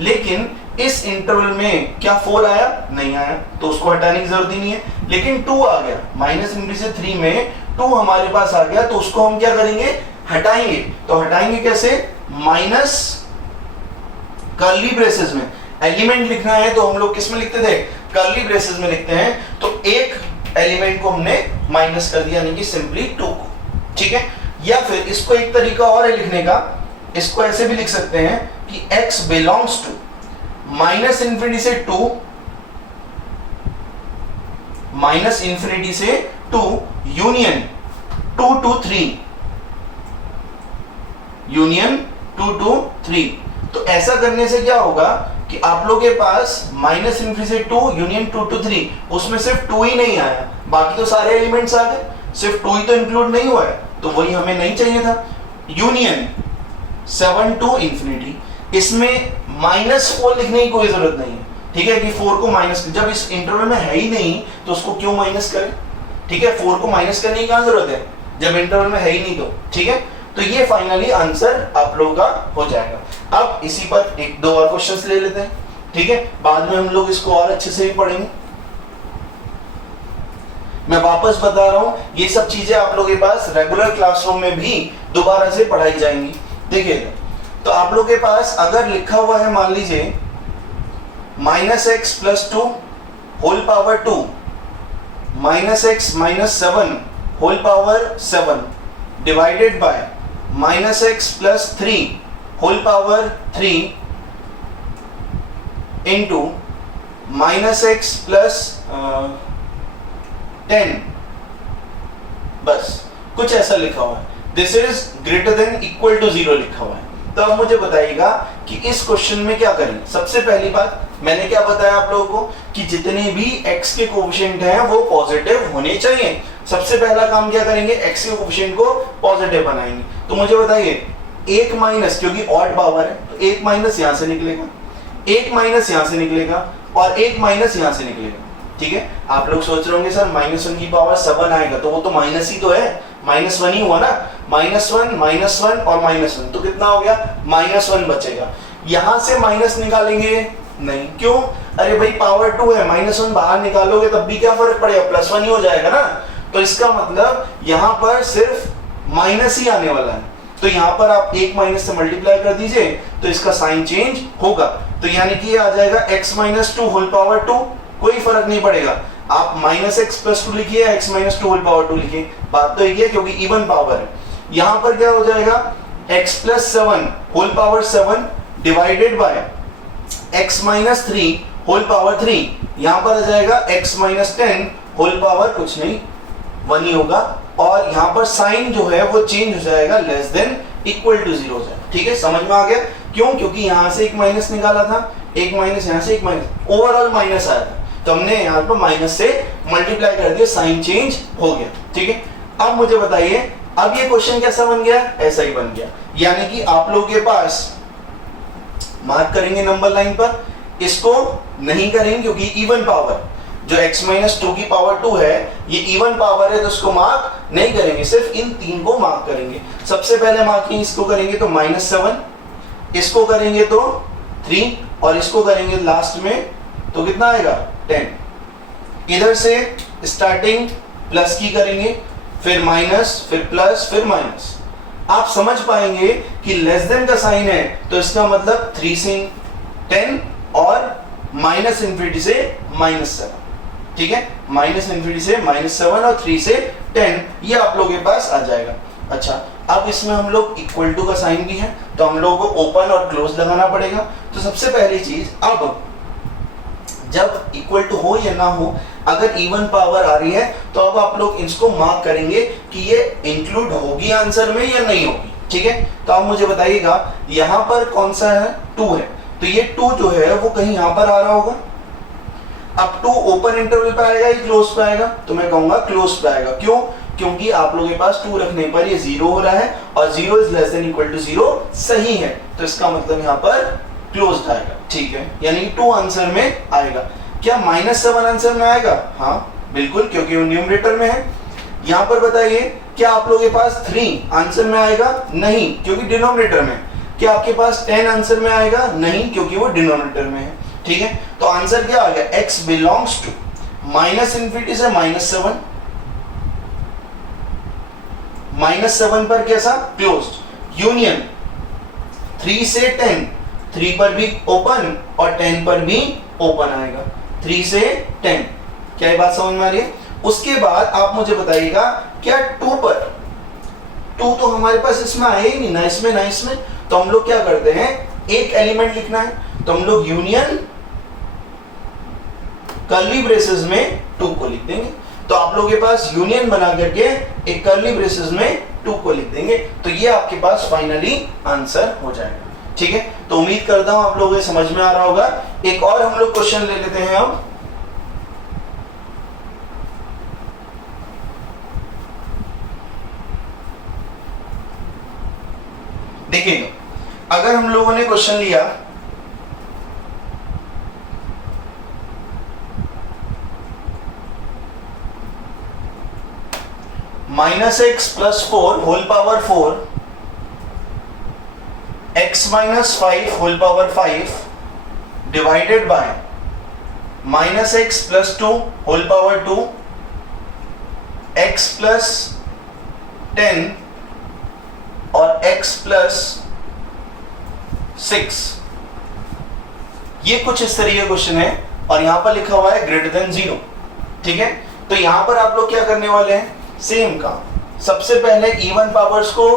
लेकिन इस इंटरवल में क्या 4 आया, नहीं आया, तो उसको हटाने की जरूरत ही नहीं है। लेकिन 2 आ गया, माइनस इंफिनिटी से 3 में 2 हमारे पास आ गया, तो उसको हम क्या करेंगे, हटाएंगे। तो हटाएंगे कैसे, माइनस कर्ली ब्रेसेस में, एलिमेंट लिखना है तो हम लोग किस में लिखते थे, कर्ली ब्रेसेस में लिखते हैं। तो एक एलिमेंट को हमने माइनस कर दिया, यानी कि सिंपली 2 को, ठीक है। या फिर इसको एक तरीका और है लिखने का, इसको ऐसे भी लिख सकते हैं कि x belongs to minus infinity से 2, माइनस इंफिनिटी से 2 यूनियन 2 to 3, यूनियन 2 to 3। तो ऐसा करने से क्या होगा कि आप लोगों के पास माइनस इंफिनिटी से 2 यूनियन 2 to 3, उसमें सिर्फ 2 ही नहीं आया, बाकी तो सारे एलिमेंट्स आ गए, सिर्फ 2 ही तो इंक्लूड नहीं हुआ है, तो वही हमें नहीं चाहिए था। यूनियन 7 टू इंफिनिटी, इसमें -4 लिखने की कोई जरूरत नहीं है, ठीक है, कि 4 को माइनस, जब इस इंटरवल में है ही नहीं तो उसको क्यों माइनस करें, ठीक है। 4 को माइनस करने की क्या जरूरत है, जब इंटरवल में है ही नहीं तो, ठीक है। तो ये फाइनली आंसर आप लोगों का हो जाएगा। अब इसी पर 1-2 और क्वेश्चंस ले लेते हैं। ठीक है, बाद में हम लोग इसको और अच्छे से भी पढ़ेंगे। मैं वापस बता रहा हूं, ये सब चीजें आप लोगों के पास रेगुलर क्लासरूम में भी दोबारा से पढ़ाई जाएंगी। देखिएगा, तो आप लोगों के पास अगर लिखा हुआ है, मान लीजिए -x + 2 whole power 2 -x - 7 whole power 7 divided by -x + 3 whole power 3 into -x + 10, बस कुछ ऐसा लिखा हुआ है। This is greater than equal to 0 लिखा हुआ है। तो अब मुझे बताइएगा कि इस क्वेश्चन में क्या करेंगे। सबसे पहली बात मैंने क्या बताया आप लोगों को कि जितने भी x के कोएफिशिएंट हैं वो पॉजिटिव होने चाहिए। सबसे पहला काम क्या करेंगे, x के कोएफिशिएंट को पॉजिटिव बनाएंगे। तो मुझे बताइए, 1 माइनस, क्योंकि ऑड पावर है तो 1 माइनस यहां से निकलेगा, 1 माइनस यहां से निकलेगा और 1 माइनस यहां से निकलेगा। ठीक है, आप लोग सोच रहे होंगे सर -1 की पावर 7 आएगा, तो वो तो माइनस ही तो है, -1 ही हुआ ना। -1 और -1 तो कितना हो गया, -1 बचेगा। यहां से माइनस निकालेंगे नहीं, क्यों, अरे भाई पावर 2 है, -1 बाहर निकालोगे तब भी क्या फर्क पड़ेगा, +1 ही हो जाएगा ना। तो इसका मतलब यहां पर सिर्फ माइनस ही आने वाला है। तो यहां पर आप 1 माइनस से मल्टीप्लाई कर दीजिए तो इसका साइन चेंज होगा। तो यानी कि ये आ जाएगा x - 2 होल पावर 2, कोई फर्क नहीं पड़ेगा। आप -x + 2 लिखिए, x - 2 होल पावर 2 लिखिए, बात तो एक ही है क्योंकि इवन पावर है। यहां पर क्या हो जाएगा, x + 7 whole power 7 divided by x - 3 whole power 3, यहां पर आ जाएगा x - 10 होल पावर कुछ नहीं 1 ही होगा। और यहां पर साइन जो है वो चेंज हो जाएगा, लेस देन इक्वल टू 0 हो जाएगा। ठीक है, समझ में आ गया, क्यों, क्योंकि यहां से एक माइनस निकाला था, एक माइनस यहां से एक माइनस, ओवरऑल माइनस आया था, तो हमने यहाँ पर माइनस से मल्टीप्लाई कर दिया, साइन चेंज हो गया। ठीक है, अब मुझे बताइए, अब ये क्वेश्चन कैसा बन गया, ऐसा ही बन गया। यानी कि आप लोगों के पास मार्क करेंगे नंबर लाइन पर, इसको नहीं करेंगे क्योंकि इवन पावर जो x - 2 की पावर 2 है ये इवन पावर है, तो इसको मार्क नहीं करेंगे, सिर्फ इन 3 को मार्क करेंगे। सबसे पहले मार्किंग इसको करेंगे तो -7, इसको करेंगे तो 3 और इसको करेंगे लास्ट में तो कितना आएगा 10। इधर से स्टार्टिंग प्लस की करेंगे, फिर माइनस, फिर प्लस, फिर माइनस। आप समझ पाएंगे कि लेस देन का साइन है तो इसका मतलब 3 से 10 और -∞ से -7। ठीक है, -∞ से -7 और 3 से 10, ये आप लोगों के पास आ जाएगा। अच्छा, अब इसमें हम लोग इक्वल टू का साइन भी है तो हम लोगों को ओपन और क्लोज लगाना पड़ेगा। तो सबसे पहली चीज, अब जब इक्वल टू हो या ना हो, अगर इवन पावर आ रही है तो अब आप लोग इसको मार्क करेंगे कि ये इंक्लूड होगी आंसर में या नहीं होगी। ठीक है, तो आप मुझे बताइएगा यहां पर कौन सा है, 2 है, तो ये 2 जो है वो कहीं यहां पर आ रहा होगा। अब 2 ओपन इंटरवल पे आएगा या क्लोज पे आएगा, तो मैं कहूंगा क्लोज पे आएगा। क्यों, क्योंकि आप लोगों के पास 2 रखने पर ये 0 हो रहा है और 0 is less than equal to 0 सही है, तो इसका मतलब यहाँ पर क्लोज आएगा। ठीक है, यानी 2 आंसर में आएगा। क्या -7 आंसर में आएगा, हाँ बिल्कुल, क्योंकि वो न्यूमरेटर में है। यहाँ पर बताइए, क्या आप लोगों के पास 3 आंसर में आएगा, नहीं, क्योंकि डिनोमिनेटर में। क्या आपके पास 10 आंसर में आएगा, नहीं, क्योंकि वो डिनोमिनेटर में है। ठीक है, तो आंसर क्या आ गया, x बिलोंग्स टू -∞ से -7, -7 पर कैसा क्लोज्ड, यूनियन 3 से 10, 3 पर भी ओपन और 10 पर भी ओपन आएगा, 3 से 10। क्या ये बात समझ में आ रही है। उसके बाद आप मुझे बताइएगा, क्या 2 पर, 2 तो हमारे पास इसमें आए ही नहीं, ना इसमें ना इसमें, तो हम लोग क्या करते हैं, एक एलिमेंट लिखना है तो हम लोग यूनियन कर्ली ब्रेसेस में 2 को लिख देंगे। तो आप लोगों के पास यूनियन बना करके एक कर्ली ब्रेसेस में 2 को लिख देंगे, तो ये आपके पास फाइनली आंसर हो जाएगा। ठीक है, तो उम्मीद करता हूं आप लोगों को समझ में आ रहा होगा। एक और हम लोग क्वेश्चन ले लेते हैं अब। देखिए, अगर हम लोगों ने क्वेश्चन लिया -x + 4 whole power 4, x - 5 whole power 5 divided by minus x plus 2 whole power 2 x plus 10 और x प्लस 6। ये कुछ इस तरीके का क्वेश्चन है और यहां पर लिखा हुआ है ग्रेटर देन 0। ठीक है, तो यहां पर आप लोग क्या करने वाले हैं, सेम काम। सबसे पहले इवन पावर्स को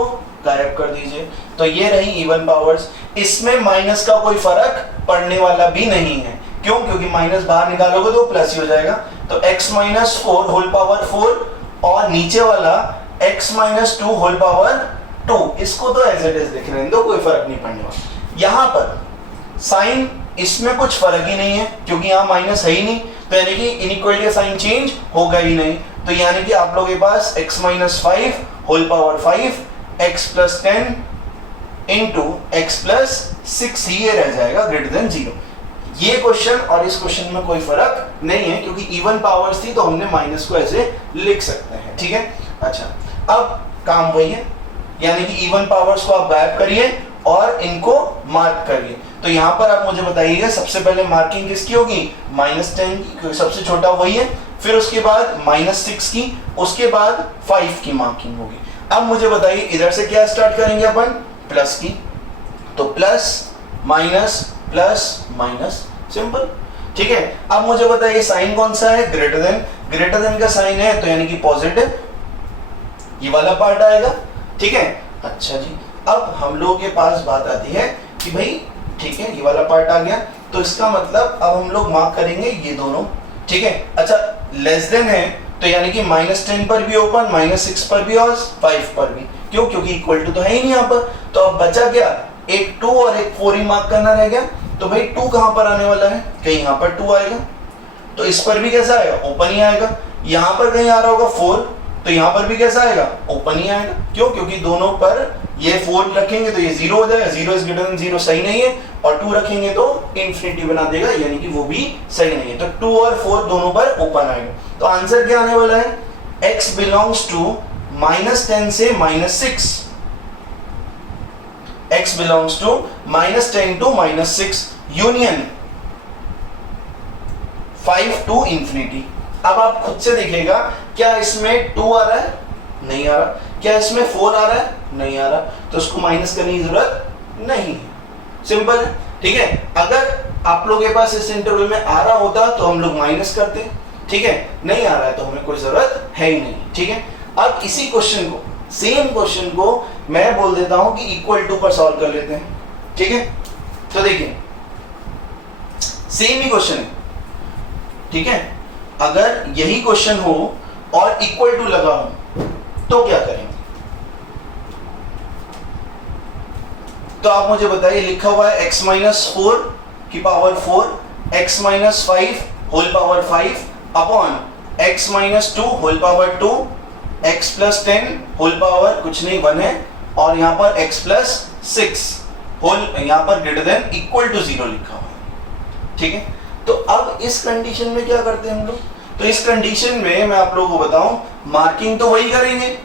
गायब कर दीजिए, तो ये रही इवन पावर्स। इसमें माइनस का कोई फर्क पड़ने वाला भी नहीं है, क्यों? क्योंकि माइनस बाहर निकालोगे तो प्लस ही हो जाएगा। तो x माइनस 4 होल पावर 4 और नीचे वाला x माइनस 2 होल पावर 2, इसको तो एज इट इज लिख रहे हैं, तो कोई फर्क नहीं पड़ने वाला। यहां पर साइन, इसमें कुछ फर्क ही नहीं है क्योंकि यहाँ माइनस है ही नहीं, तो यानी कि इनइक्वालिटी का साइन चेंज होगा ही नहीं। तो यानी कि आप लोगों के पास x minus 5 whole power 5 x plus 10 into x plus 6 ही रह जाएगा ग्रेटर देन 0। ये क्वेश्चन और इस क्वेश्चन में कोई फर्क नहीं है क्योंकि इवन पावर्स थी तो हमने माइनस को ऐसे लिख सकते हैं। ठीक है, अच्छा अब काम वही है, यानी कि इवन पावर्स को आप गायब करिए और इनको मार्क करिए। तो यहां पर आप मुझे बताइएगा सबसे पहले मार्किंग किसकी होगी, -10 की, सबसे छोटा वही है। फिर उसके बाद -6 की, उसके बाद 5 की मार्किंग होगी। अब मुझे बताइए इधर से क्या स्टार्ट करेंगे अपन, प्लस की, तो plus minus plus minus, simple. ठीक है, अब मुझे बताइए साइन कौन सा है, ग्रेटर देन। ग्रेटर देन का साइन है तो यानी कि पॉजिटिव, ये वाला पार्ट आएगा। ठीक है, अच्छा जी, अब हम लोगों के पास बात आती है कि भाई ठीक है ये वाला पार्ट आ गया, तो इसका मतलब अब हम लोग मार्क करेंगे ये दोनों। ठीक है, अच्छा लेस देन है तो यानी कि -10 पर भी ओपन, -6 पर भी और 5 पर भी, क्यों? क्योंकि इक्वल टू तो है ही नहीं यहाँ पर। तो अब बचा क्या, एक 2 और एक 4 ही मार्क करना रह गया। तो भाई 2 कहां पर आने वाला है, कहीं यहाँ पर 2 आएगा, तो इस पर भी कैसा आएगा, ओपन ही आएगा। यहाँ पर कहीं आ रहा होगा 4, तो यहाँ पर भी कैसा आएगा, ओपन ही आएगा। क्यों? क्योंकि दोनों पर ये 4 रखेंगे तो ये 0 हो जाएगा, 0 इज ग्रेटर देन 0 सही नहीं है, और 2 रखेंगे तो इंफिनिटी बना देगा, यानी कि वो भी सही नहीं है। तो 2 और 4 दोनों पर ओपन आएगा। तो आंसर क्या आने वाला है, x बिलोंग्स टू -10 से -6, x belongs to -10 to -6 union 5 to infinity. अब आप खुद से देखिएगा, क्या इसमें 2 आ रहा है, नहीं आ रहा। क्या इसमें 4 आ रहा है, नहीं आ रहा, तो उसको माइनस करने की जरूरत नहीं है, सिंपल है। ठीक है, अगर आप लोगों के पास इस इंटरवल में आ रहा होता तो हम लोग माइनस करते, ठीक है, नहीं आ रहा है तो हमें कोई जरूरत है ही नहीं। ठीक है, अब इसी क्वेश्चन को, सेम क्वेश्चन को मैं बोल देता हूं कि इक्वल टू पर सॉल्व कर लेते हैं। ठीक है, तो देखिए सेम ही क्वेश्चन है। ठीक है, अगर यही क्वेश्चन हो और इक्वल टू लगा हो तो क्या करेंगे, तो आप मुझे बताइए। लिखा हुआ है x माइनस 4 की power 4, x minus 5 whole power 5 upon x minus 2 whole power 2, x plus 10 whole power कुछ नहीं 1 है, और यहाँ पर x प्लस 6 होल, यहाँ पर ग्रेटर देन इक्वल टू 0 लिखा हुआ है। ठीक है, तो अब इस कंडीशन में क्या करते हैं हम लोग, तो इस कंडीशन में मैं आप लोगों को बताऊं, मार्किंग तो वही करेंगे,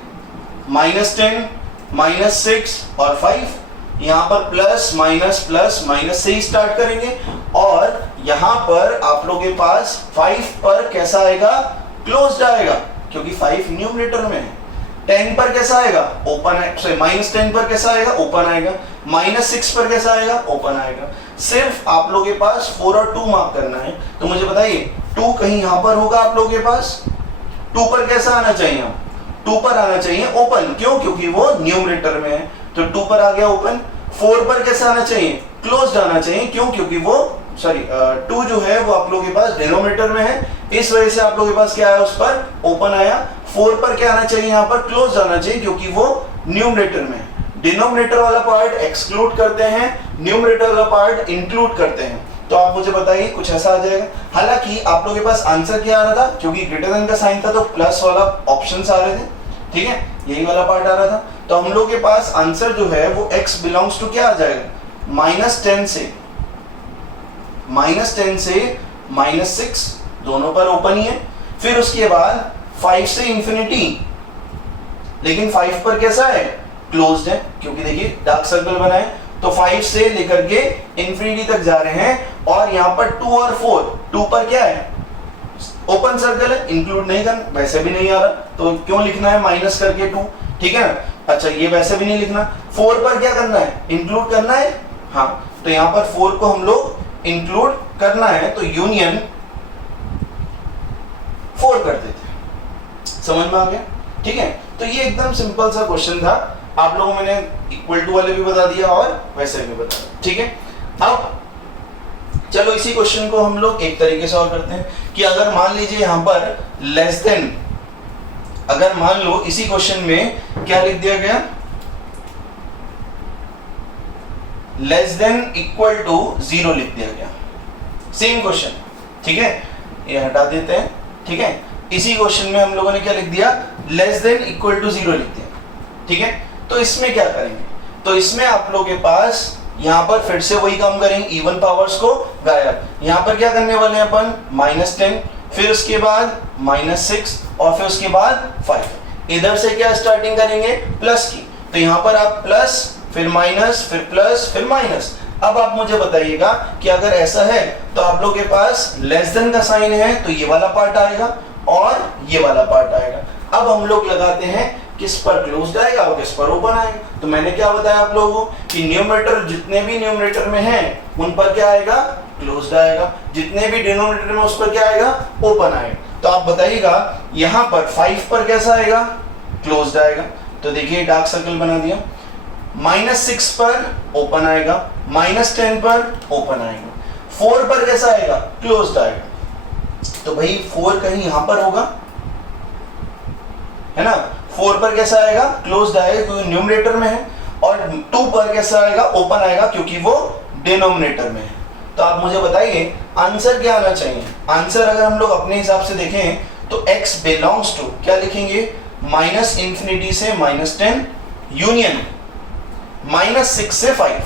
-10 -6 और 5, यहाँ पर प्लस माइनस से ही स्टार्ट करेंगे, और यहाँ पर आप लोगों के पास 5 पर कैसा आएगा, क्लोज्ड आएगा, क्योंकि 5 न्यूमरेटर में है। 10 पर कैसा आएगा, ओपन है, सॉरी -10 पर कैसा आएगा, ओपन आएगा। -6 पर कैसा आएगा, ओपन आएगा। सिर्फ आप लोगों के पास 4 और 2 मार्क करना है। तो मुझे बताइए 2 कहीं यहाँ पर होगा आप लोगों के पास, 2 पर कैसा आना चाहिए, 2 पर आना चाहिए ओपन, क्यों? क्योंकि वो न्यूमरेटर में है, तो 2 पर आ गया ओपन। 4 पर कैसा आना चाहिए, क्लोज्ड आना चाहिए, क्यों? क्योंकि वो 2 जो है वो आप लोगों के पास डिनोमिनेटर में है, इस वजह से आप लोगों के पास क्या आया, उस पर ओपन आया। 4 पर क्या आना चाहिए, यहाँ पर क्लोज्ड आना चाहिए, क्योंकि वो न्यूमरेटर में है। डिनोमिनेटर वाला पार्ट एक्सक्लूड करते हैं, न्यूमरेटर वाला पार्ट इंक्लूड करते हैं। तो आप मुझे बताइए कुछ ऐसा आ जाएगा। हालांकि आप लोगों के पास आंसर क्या आ रहा था, क्योंकि ग्रेटर देन का साइन था तो प्लस वाला ऑप्शंस आ रहे थे। ठीक है, यही वाला पार्ट आ रहा था, तो हम लोग के पास आंसर जो है वो x बिलोंग्स टू क्या आ जाएगा, -10 से -6, दोनों पर ओपन ही है। फिर उसके बाद 5 से इंफिनिटी, लेकिन 5 पर कैसा है, क्लोज्ड है, क्योंकि देखिए डार्क सर्कल बना है, तो 5 से लेकर के इंफिनिटी तक जा रहे हैं और यहाँ पर 2 और 4, 2 पर क्या है ओपन सर्कल है, इंक्लूड नहीं करना, वैसे भी नहीं आ रहा तो क्यों लिखना है माइनस करके 2, ठीक है ना। अच्छा ये वैसे भी नहीं लिखना, 4 पर क्या करना है इंक्लूड करना है, हाँ तो यहाँ पर 4 को हम लोग इंक्लूड करना है तो यूनियन 4 कर देते हैं। समझ में आ गया, ठीक है। तो ये एकदम सिंपल सा क्वेश्चन था, आप लोगों मैंने इक्वल टू वाले भी बता दिया और वैसे भी बता दिया, ठीक है। अब चलो इसी क्वेश्चन को हम लोग एक तरीके से और करते हैं कि अगर मान लीजिए यहां पर लेस देन, अगर मान लो इसी क्वेश्चन में क्या लिख दिया गया, लेस देन इक्वल टू 0 लिख दिया गया, सेम क्वेश्चन, ठीक है, ये हटा देते हैं, ठीक है। इसी क्वेश्चन में हम लोगों ने क्या लिख दिया, लेस देन इक्वल टू 0 लिख दिया, ठीक है। तो इसमें क्या करेंगे, तो इसमें आप लोगों के पास यहां पर फिर से वही काम करेंगे, इवन पावर्स को गायब, यहां पर क्या करने वाले हैं अपन -10, फिर उसके बाद -6 और फिर उसके बाद 5, इधर से क्या स्टार्टिंग करेंगे प्लस की, तो यहां पर आप प्लस फिर माइनस फिर प्लस फिर माइनस। अब आप मुझे बताइएगा कि अगर ऐसा है तो आप लोग के पास लेस देन का साइन है तो ये वाला पार्ट आएगा और ये वाला पार्ट आएगा। अब हम लोग लगाते हैं किस पर क्लोज्ड आएगा और किस पर ओपन आएगा। तो मैंने क्या बताया आप लोगों को कि न्यूमरेटर जितने भी न्यूमरेटर में हैं उन पर क्या आएगा क्लोज्ड आएगा, जितने भी डिनोमिनेटर में उस पर क्या आएगा ओपन आएगा। तो आप बताइएगा यहाँ पर 5 पर कैसा आएगा क्लोज्ड आएगा, तो देखिए डार्क सर्कल बना दिया, -6 पर ओपन आएगा, -10 पर ओपन आएगा, 4 पर कैसा आएगा क्लोज्ड आएगा। तो भाई 4 कहीं यहां पर होगा है ना, 4 पर कैसा आएगा क्लोज्ड आएगा क्योंकि न्यूमरेटर में है, और 2 पर कैसा आएगा ओपन आएगा क्योंकि वो डिनोमिनेटर में है। तो आप मुझे बताइए आंसर क्या आना चाहिए। आंसर अगर हम लोग अपने हिसाब से देखें तो x बिलोंग्स टू क्या लिखेंगे, -∞ से -10 यूनियन -6 से 5,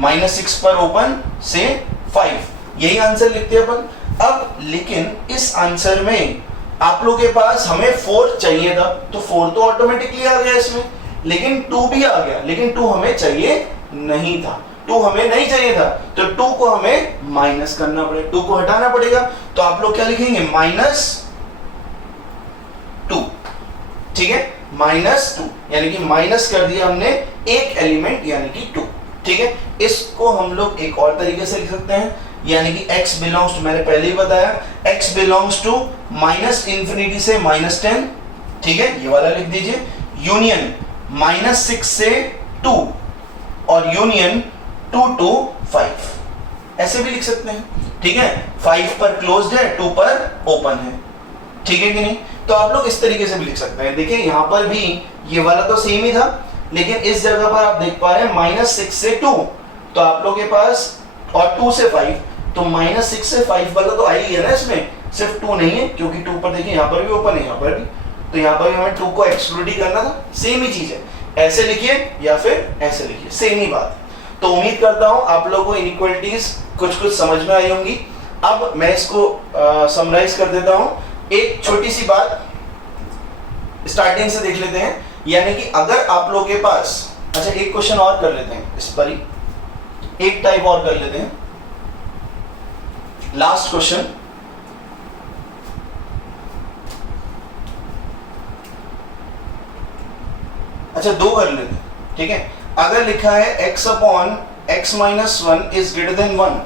-6 पर ओपन से 5, यही आंसर लिखते हैं अपन। अब लेकिन इस आंसर में आप लोगों के पास हमें 4 चाहिए था, तो 4 तो ऑटोमेटिकली आ गया इसमें, लेकिन 2 भी आ गया, लेकिन 2 हमें चाहिए नहीं था, 2 हमें नहीं चाहिए था, तो 2 को हमें माइनस करना पड़ेगा, 2 को हटाना पड़ेगा। तो आप लोग क्या लिखेंगे -2, ठीक है, -2 यानी कि माइनस कर दिया हमने एक एलिमेंट यानी कि 2, ठीक है। इसको हम लोग एक और तरीके से लिख सकते हैं, यानी कि x बिलोंग्स टू, मैंने पहले ही बताया x बिलोंग्स टू -∞ से -10, ठीक है, ये वाला लिख दीजिए, यूनियन -6 से 2 और यूनियन 2 to 5, ऐसे भी लिख सकते हैं, ठीक है। 5 पर क्लोज्ड है, 2 पर ओपन है, ठीक है कि नहीं। तो आप लोग इस तरीके से भी लिख सकते हैं। देखिए यहाँ पर भी ये वाला तो सेम ही था, लेकिन इस जगह पर आप देख पा रहे हैं -6 से 2, तो आप लोग के पास और 2 से 5, तो -6 से 5 वाला तो आ ही है ना, इसमें सिर्फ 2 नहीं है क्योंकि 2 पर देखिए यहाँ पर भी ओपन है, यहाँ पर भी, तो यहाँ पर भी हमें 2 को एक्सक्लूड ही करना था, सेम ही चीज है, ऐसे लिखिए या फिर ऐसे लिखिए, सेम ही बात है। तो उम्मीद करता हूँ आप लोगों को इनइक्वालिटीज कुछ समझ में आई होंगी। अब मैं इसको समराइज कर देता हूँ, एक छोटी सी बात स्टार्टिंग से देख लेते हैं, यानी कि अगर आप लोगों के पास, अच्छा एक क्वेश्चन और कर लेते हैं, इस पर ही एक टाइप और कर लेते हैं, लास्ट क्वेश्चन। अच्छा 2 कर लेते हैं, ठीक है। अगर लिखा है x upon x minus 1 is greater then 1,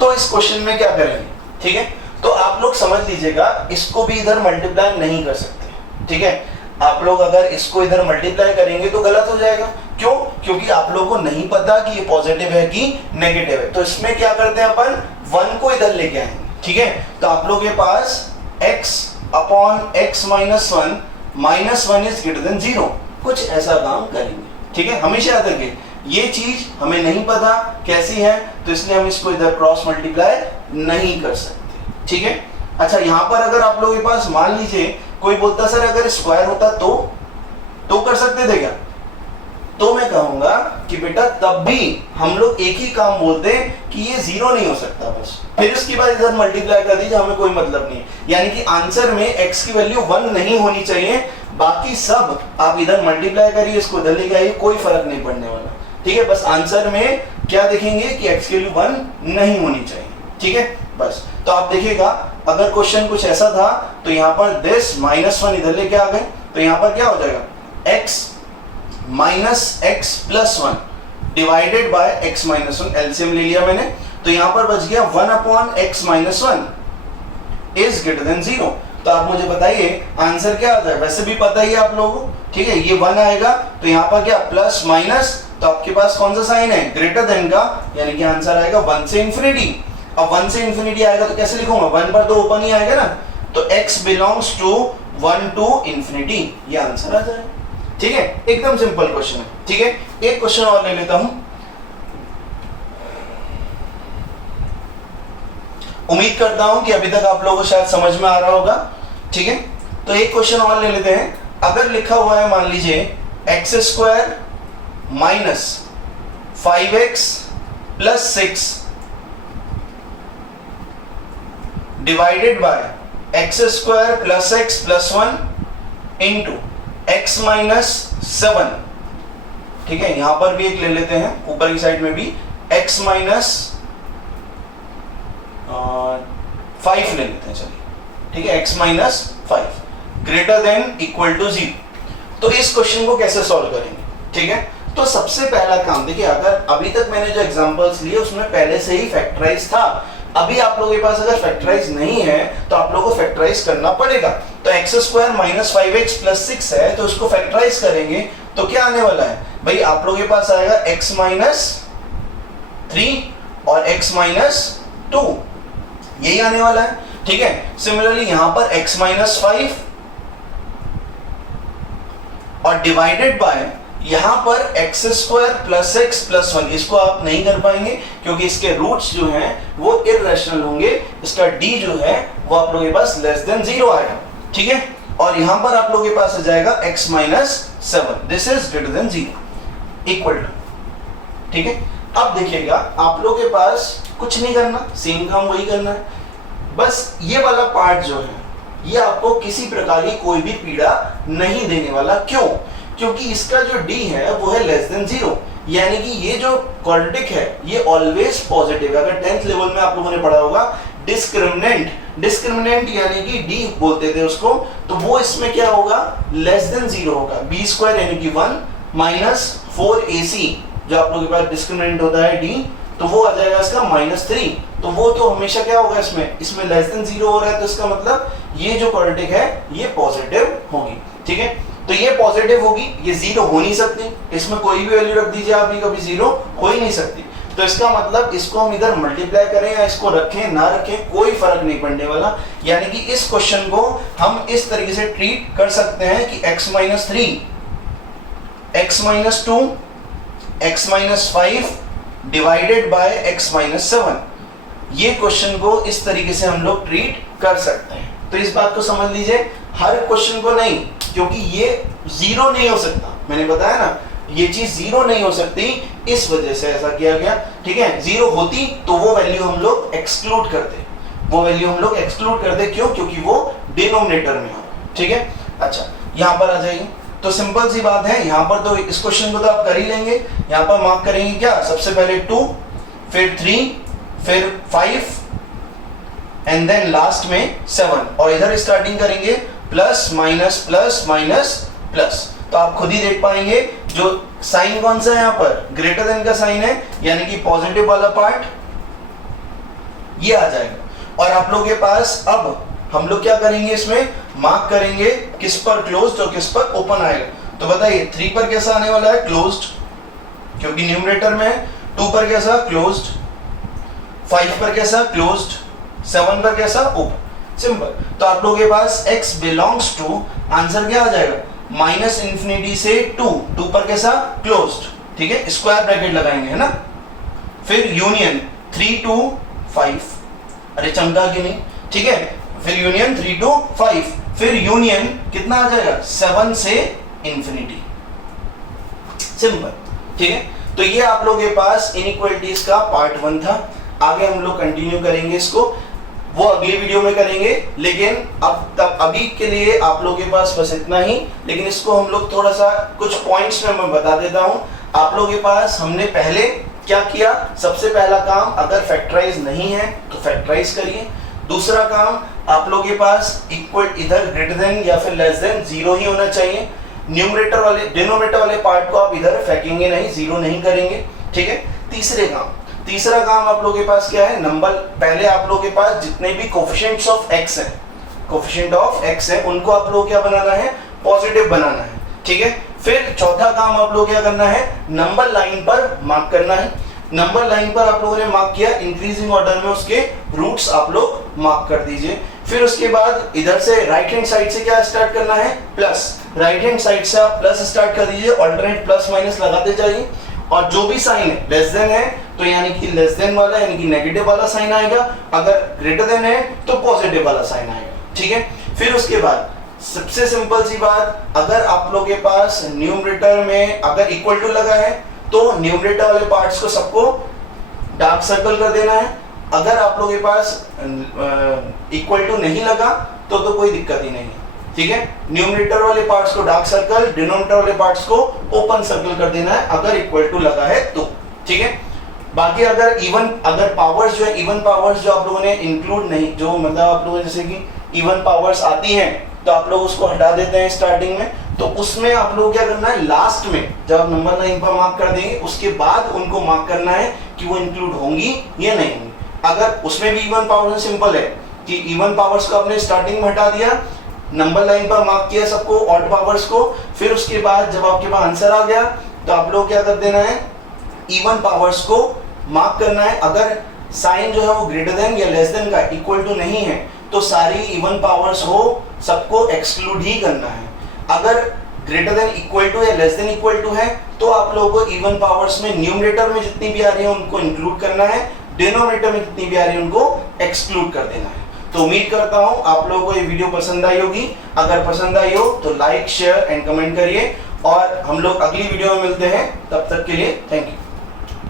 तो इस क्वेश्चन में क्या करेंगे, ठीक है। तो आप लोग समझ लीजिएगा, इसको भी इधर मल्टीप्लाई नहीं कर सकते, ठीक है। आप लोग अगर इसको इधर मल्टीप्लाई करेंगे तो गलत हो जाएगा, क्यों, क्योंकि आप लोगों को नहीं पता कि ये पॉजिटिव है कि नेगेटिव है। तो इसमें क्या करते हैं अपन 1 को इधर लेके आएंगे, ठीक है। तो आप लोगों के पास x upon x minus 1 -1 is greater than 0, कुछ ऐसा काम करेंगे, ठीक है। हमेशा याद रखिए ये चीज हमें नहीं पता कैसी है, तो इसलिए हम इसको इधर क्रॉस मल्टीप्लाई नहीं कर सकते, ठीक है। अच्छा यहाँ पर अगर आप लोगों के पास मान लीजिए कोई बोलता सर अगर स्क्वायर होता तो कर सकते थे क्या, तो मैं कहूंगा कि बेटा तब भी हम लोग एक ही काम बोलते हैं कि ये 0 नहीं हो सकता, बस फिर इसके बाद इधर मल्टीप्लाई कर दीजिए, हमें कोई मतलब नहीं है। यानी कि आंसर में x की वैल्यू 1 नहीं होनी चाहिए, बाकी सब आप इधर मल्टीप्लाई करिए, इसको इधर लेके आइए, कोई फर्क नहीं पड़ने वाला, ठीक है, बस आंसर में क्या देखेंगे कि x की वैल्यू 1 नहीं होनी चाहिए, ठीक है बस। तो आप देखिएगा अगर क्वेश्चन कुछ ऐसा था तो यहाँ पर दिस -1 इधर लेके आ गए, तो यहाँ पर क्या हो जाएगा x minus x plus 1 divided by x minus 1, LCM ले लिया मैंने, तो यहाँ पर बच गया 1/x minus 1 is greater than 0। तो आप मुझे बताइए आंसर क्या आता है, वैसे भी पता ही है आप लोगों को, ठीक है, ये 1 आएगा तो यहाँ पर क्या प्लस माइनस, तो आपके पास कौन सा साइन है, ग्रेटर देन का, यानी कि आंसर आएगा 1 से इंफिनिटी। अब 1 से इंफिनिटी आएगा तो कैसे लिखूंगा, 1 पर तो ओपन ही आएगा ना, तो x belongs to 1 to infinity, ये आंसर आ जाएगा, ठीक है, एकदम सिंपल क्वेश्चन है, ठीक है। एक क्वेश्चन और ले लेता हूं, उम्मीद करता हूं कि अभी तक आप लोगों को शायद समझ में आ रहा होगा, ठीक है। तो एक क्वेश्चन और ले लेते हैं, अगर लिखा हुआ है मान लीजिए x² minus 5x plus 6 divided bye x² plus x plus 1 into x minus 7, ठीक है, यहां पर भी एक ले लेते हैं, ऊपर की साइड में भी x माइनस 5 ले लेते हैं, चलिए, ठीक है, x minus 5 greater than equal to 0। तो इस क्वेश्चन को कैसे सॉल्व करेंगे, ठीक है। तो सबसे पहला काम देखिए, अगर अभी तक मैंने जो एग्जांपल्स लिए उसमें पहले से ही फैक्टराइज था, अभी आप लोगों के पास अगर फैक्टराइज नहीं है तो आप लोगों को फैक्टराइज करना पड़ेगा। तो x² माइनस 5x प्लस 6 है, तो उसको फैक्टराइज करेंगे तो क्या आने वाला है भाई, आप लोगों के पास आएगा x माइनस 3 और x माइनस 2, यही आने वाला है, ठीक है। सिमिलरली यहां पर x माइनस 5 और डिवाइडेड बाय यहां पर x² प्लस x प्लस 1, इसको आप नहीं कर पाएंगे क्योंकि इसके रूट्स जो हैं वो इररेशनल होंगे, इसका d जो है वो आप लोगों के पास लेस देन 0 आएगा, ठीक है। और यहां पर आप लोगों के पास आ जाएगा x minus 7, this is greater than 0 equal to, ठीक है। अब देखिएगा आप लोगों के पास कुछ नहीं करना, सेम काम वही करना है, बस ये वाला पार्ट जो है ये आपको किसी प्रकार की कोई भी पीड़ा नहीं देने वाला। क्यों? क्योंकि इसका जो d है वो है लेस देन 0, यानी कि ये जो क्वाड्रेटिक है ये ऑलवेज पॉजिटिव है। अगर 10th लेवल में आप लोगों ने पढ़ा होगा डिस्क्रिमिनेंट यानी कि d बोलते थे उसको, तो वो इसमें क्या होगा, लेस देन 0 होगा। b² यानी कि 1 माइनस 4ac, जो आप लोगों के पास डिस्क्रिमिनेंट होता है d, तो वो आ जाएगा इसका -3, तो वो तो हमेशा क्या होगा, इसमें लेस देन 0 हो रहा है, तो इसका मतलब ये जो क्वाड्रेटिक है ये पॉजिटिव होगी, ठीक है। तो ये पॉजिटिव होगी, ये 0 हो नहीं सकती, इसमें कोई भी वैल्यू रख दीजिए आप, कभी 0 हो ही नहीं सकती। तो इसका मतलब इसको हम इधर मल्टीप्लाई करें या इसको रखें ना रखें कोई फर्क नहीं पड़ने वाला, यानी कि इस क्वेश्चन को हम इस तरीके से ट्रीट कर सकते हैं कि x minus 3, x minus 2, x minus 5 divided by x minus 7, ये क्वेश्चन को इस तरीके से हम लोग ट्रीट कर सकते हैं। तो इस बात को समझ लीजिए, हर क्वेश्चन को नहीं, क्योंकि ये 0 नहीं हो सकता, मैंने बताया ना ये चीज 0 नहीं हो सकती, इस वजह से ऐसा किया गया, ठीक है। 0 होती तो वो वैल्यू हम लोग एक्सक्लूड करते, क्यों? क्योंकि वो डिनोमिनेटर में हो, ठीक है। अच्छा, यहाँ पर आ जाइए, तो सिंपल सी बात है, यहाँ पर तो इस क्वेश्चन को तो आप कर ही लेंगे, यहाँ पर मार्क करेंगे क्या, सबसे पहले 2, फिर 3, फिर 5 एंड देन लास्ट में 7, और इधर स्टार्टिंग करेंगे plus minus plus minus plus. तो आप खुद ही देख पाएंगे जो साइन कौन सा है, यहाँ पर ग्रेटर देन का साइन है, यानी कि पॉजिटिव वाला पार्ट ये आ जाएगा। और आप लोगों के पास अब हम लोग क्या करेंगे, इसमें मार्क करेंगे किस पर क्लोज्ड और किस पर ओपन आएगा। तो बताइए 3 पर कैसा आने वाला है, क्लोज्ड, क्योंकि न्यूमरेटर में है। 2 पर कैसा, क्लोज्ड। 5 पर कैसा, क्लोज्ड। 7 पर कैसा, ओपन। सिंपल। तो आप लोगों के पास x बिलोंग्स टू, आंसर क्या आ जाएगा, -∞ से 2 पर कैसा, क्लोज्ड, ठीक है, स्क्वायर ब्रैकेट लगाएंगे, है ना। फिर यूनियन 3 to 5, अरे चमका क्यों नहीं, ठीक है। फिर यूनियन 3 to 5, फिर यूनियन कितना आ जाएगा, 7 से ∞। सिंपल, ठीक है। तो ये आप लोगों के पास इनइक्वालिटीज का पार्ट 1 था। आगे हम लोग कंटिन्यू करेंगे इसको, वो अगली वीडियो में करेंगे, लेकिन अभी के लिए आप लोगों के पास बस इतना ही। लेकिन इसको हम लोग थोड़ा सा कुछ पॉइंट्स में मैं बता देता हूँ, आप लोगों के पास हमने पहले क्या किया, सबसे पहला काम अगर फैक्टराइज नहीं है तो फैक्टराइज करिए। दूसरा काम आप लोगों के पास इक्वल इधर ग्रेटर देन या फिर लेस देन 0 ही होना चाहिए। न्यूमरेटर वाले डिनोमिनेटर वाले पार्ट को आप इधर फेंकेंगे नहीं, 0 नहीं करेंगे, ठीक है। तीसरा काम आप लोगों के पास क्या है, नंबर पहले आप लोगों के पास जितने भी कोफिशिएंट्स ऑफ x हैं, कोफिशिएंट ऑफ x है उनको आप लोग क्या बनाना है, पॉजिटिव बनाना है, ठीक है। फिर चौथा काम आप लोग क्या करना है, नंबर लाइन पर मार्क करना है। नंबर लाइन पर आप लोगों ने मार्क किया, इंक्रीजिंग ऑर्डर में उसके रूट्स आप लोग मार्क कर दीजिए। फिर उसके बाद इधर से राइट हैंड साइड से क्या स्टार्ट करना है, प्लस। राइट हैंड साइड से आप प्लस स्टार्ट कर दीजिए, ऑल्टरनेट प्लस माइनस लगाते जाइए। और जो भी साइन है लेस देन है तो यानी कि लेस देन वाला यानी कि नेगेटिव वाला साइन आएगा, अगर ग्रेटर देन है तो पॉजिटिव वाला साइन आएगा, ठीक है। फिर उसके बाद सबसे सिंपल सी बात, अगर आप लोगों के पास न्यूमरेटर में अगर इक्वल टू लगा है तो न्यूमरेटर वाले पार्ट्स को सबको डार्क सर्कल कर देना है। अगर आप लोगों के पास इक्वल टू नहीं लगा तो कोई दिक्कत ही नहीं है, ठीक है। न्यूमरेटर वाले पार्ट्स को डार्क सर्कल, डिनोमिनेटर वाले पार्ट्स को ओपन सर्कल कर देना है अगर इक्वल टू लगा है तो, ठीक है। बाकी अगर पावर्स जो है, इवन पावर्स जो आप लोगों ने इंक्लूड नहीं, जो मतलब आप लोगों जैसे कि इवन पावर्स आती हैं तो आप लोग उसको हटा देते हैं स्टार्टिंग में, तो उसमें आप लोग क्या करना है, लास्ट में जब आप नंबर लाइन पर मार्क कर देंगे उसके बाद उनको मार्क करना है कि वो इंक्लूड होंगी या नहीं होंगी। अगर उसमें भी इवन पावर्स सिंपल है कि इवन पावर्स को आपने स्टार्टिंग में हटा दिया, नंबर लाइन पर मार्क किया सबको ऑड पावर्स को, फिर उसके बाद जब आपके पास आंसर आ गया तो आप लोग क्या कर देना है, इवन पावर्स को मार्क करना है। अगर साइन जो है वो ग्रेटर देन या लेस देन का इक्वल टू नहीं है तो सारी इवन पावर्स हो सबको एक्सक्लूड ही करना है। अगर ग्रेटर देन इक्वल टू या लेस देन इक्वल टू है तो आप लोगों को इवन पावर्स में न्यूमरेटर में जितनी भी आ रही है उनको इंक्लूड करना है, डिनोमिनेटर में जितनी भी आ रही है उनको एक्सक्लूड कर देना है। तो उम्मीद करता हूं आप लोगों को ये वीडियो पसंद आई होगी। अगर पसंद आई हो तो लाइक, शेयर एंड कमेंट करिए और हम लोग अगली वीडियो में मिलते हैं। तब तक के लिए थैंक यू।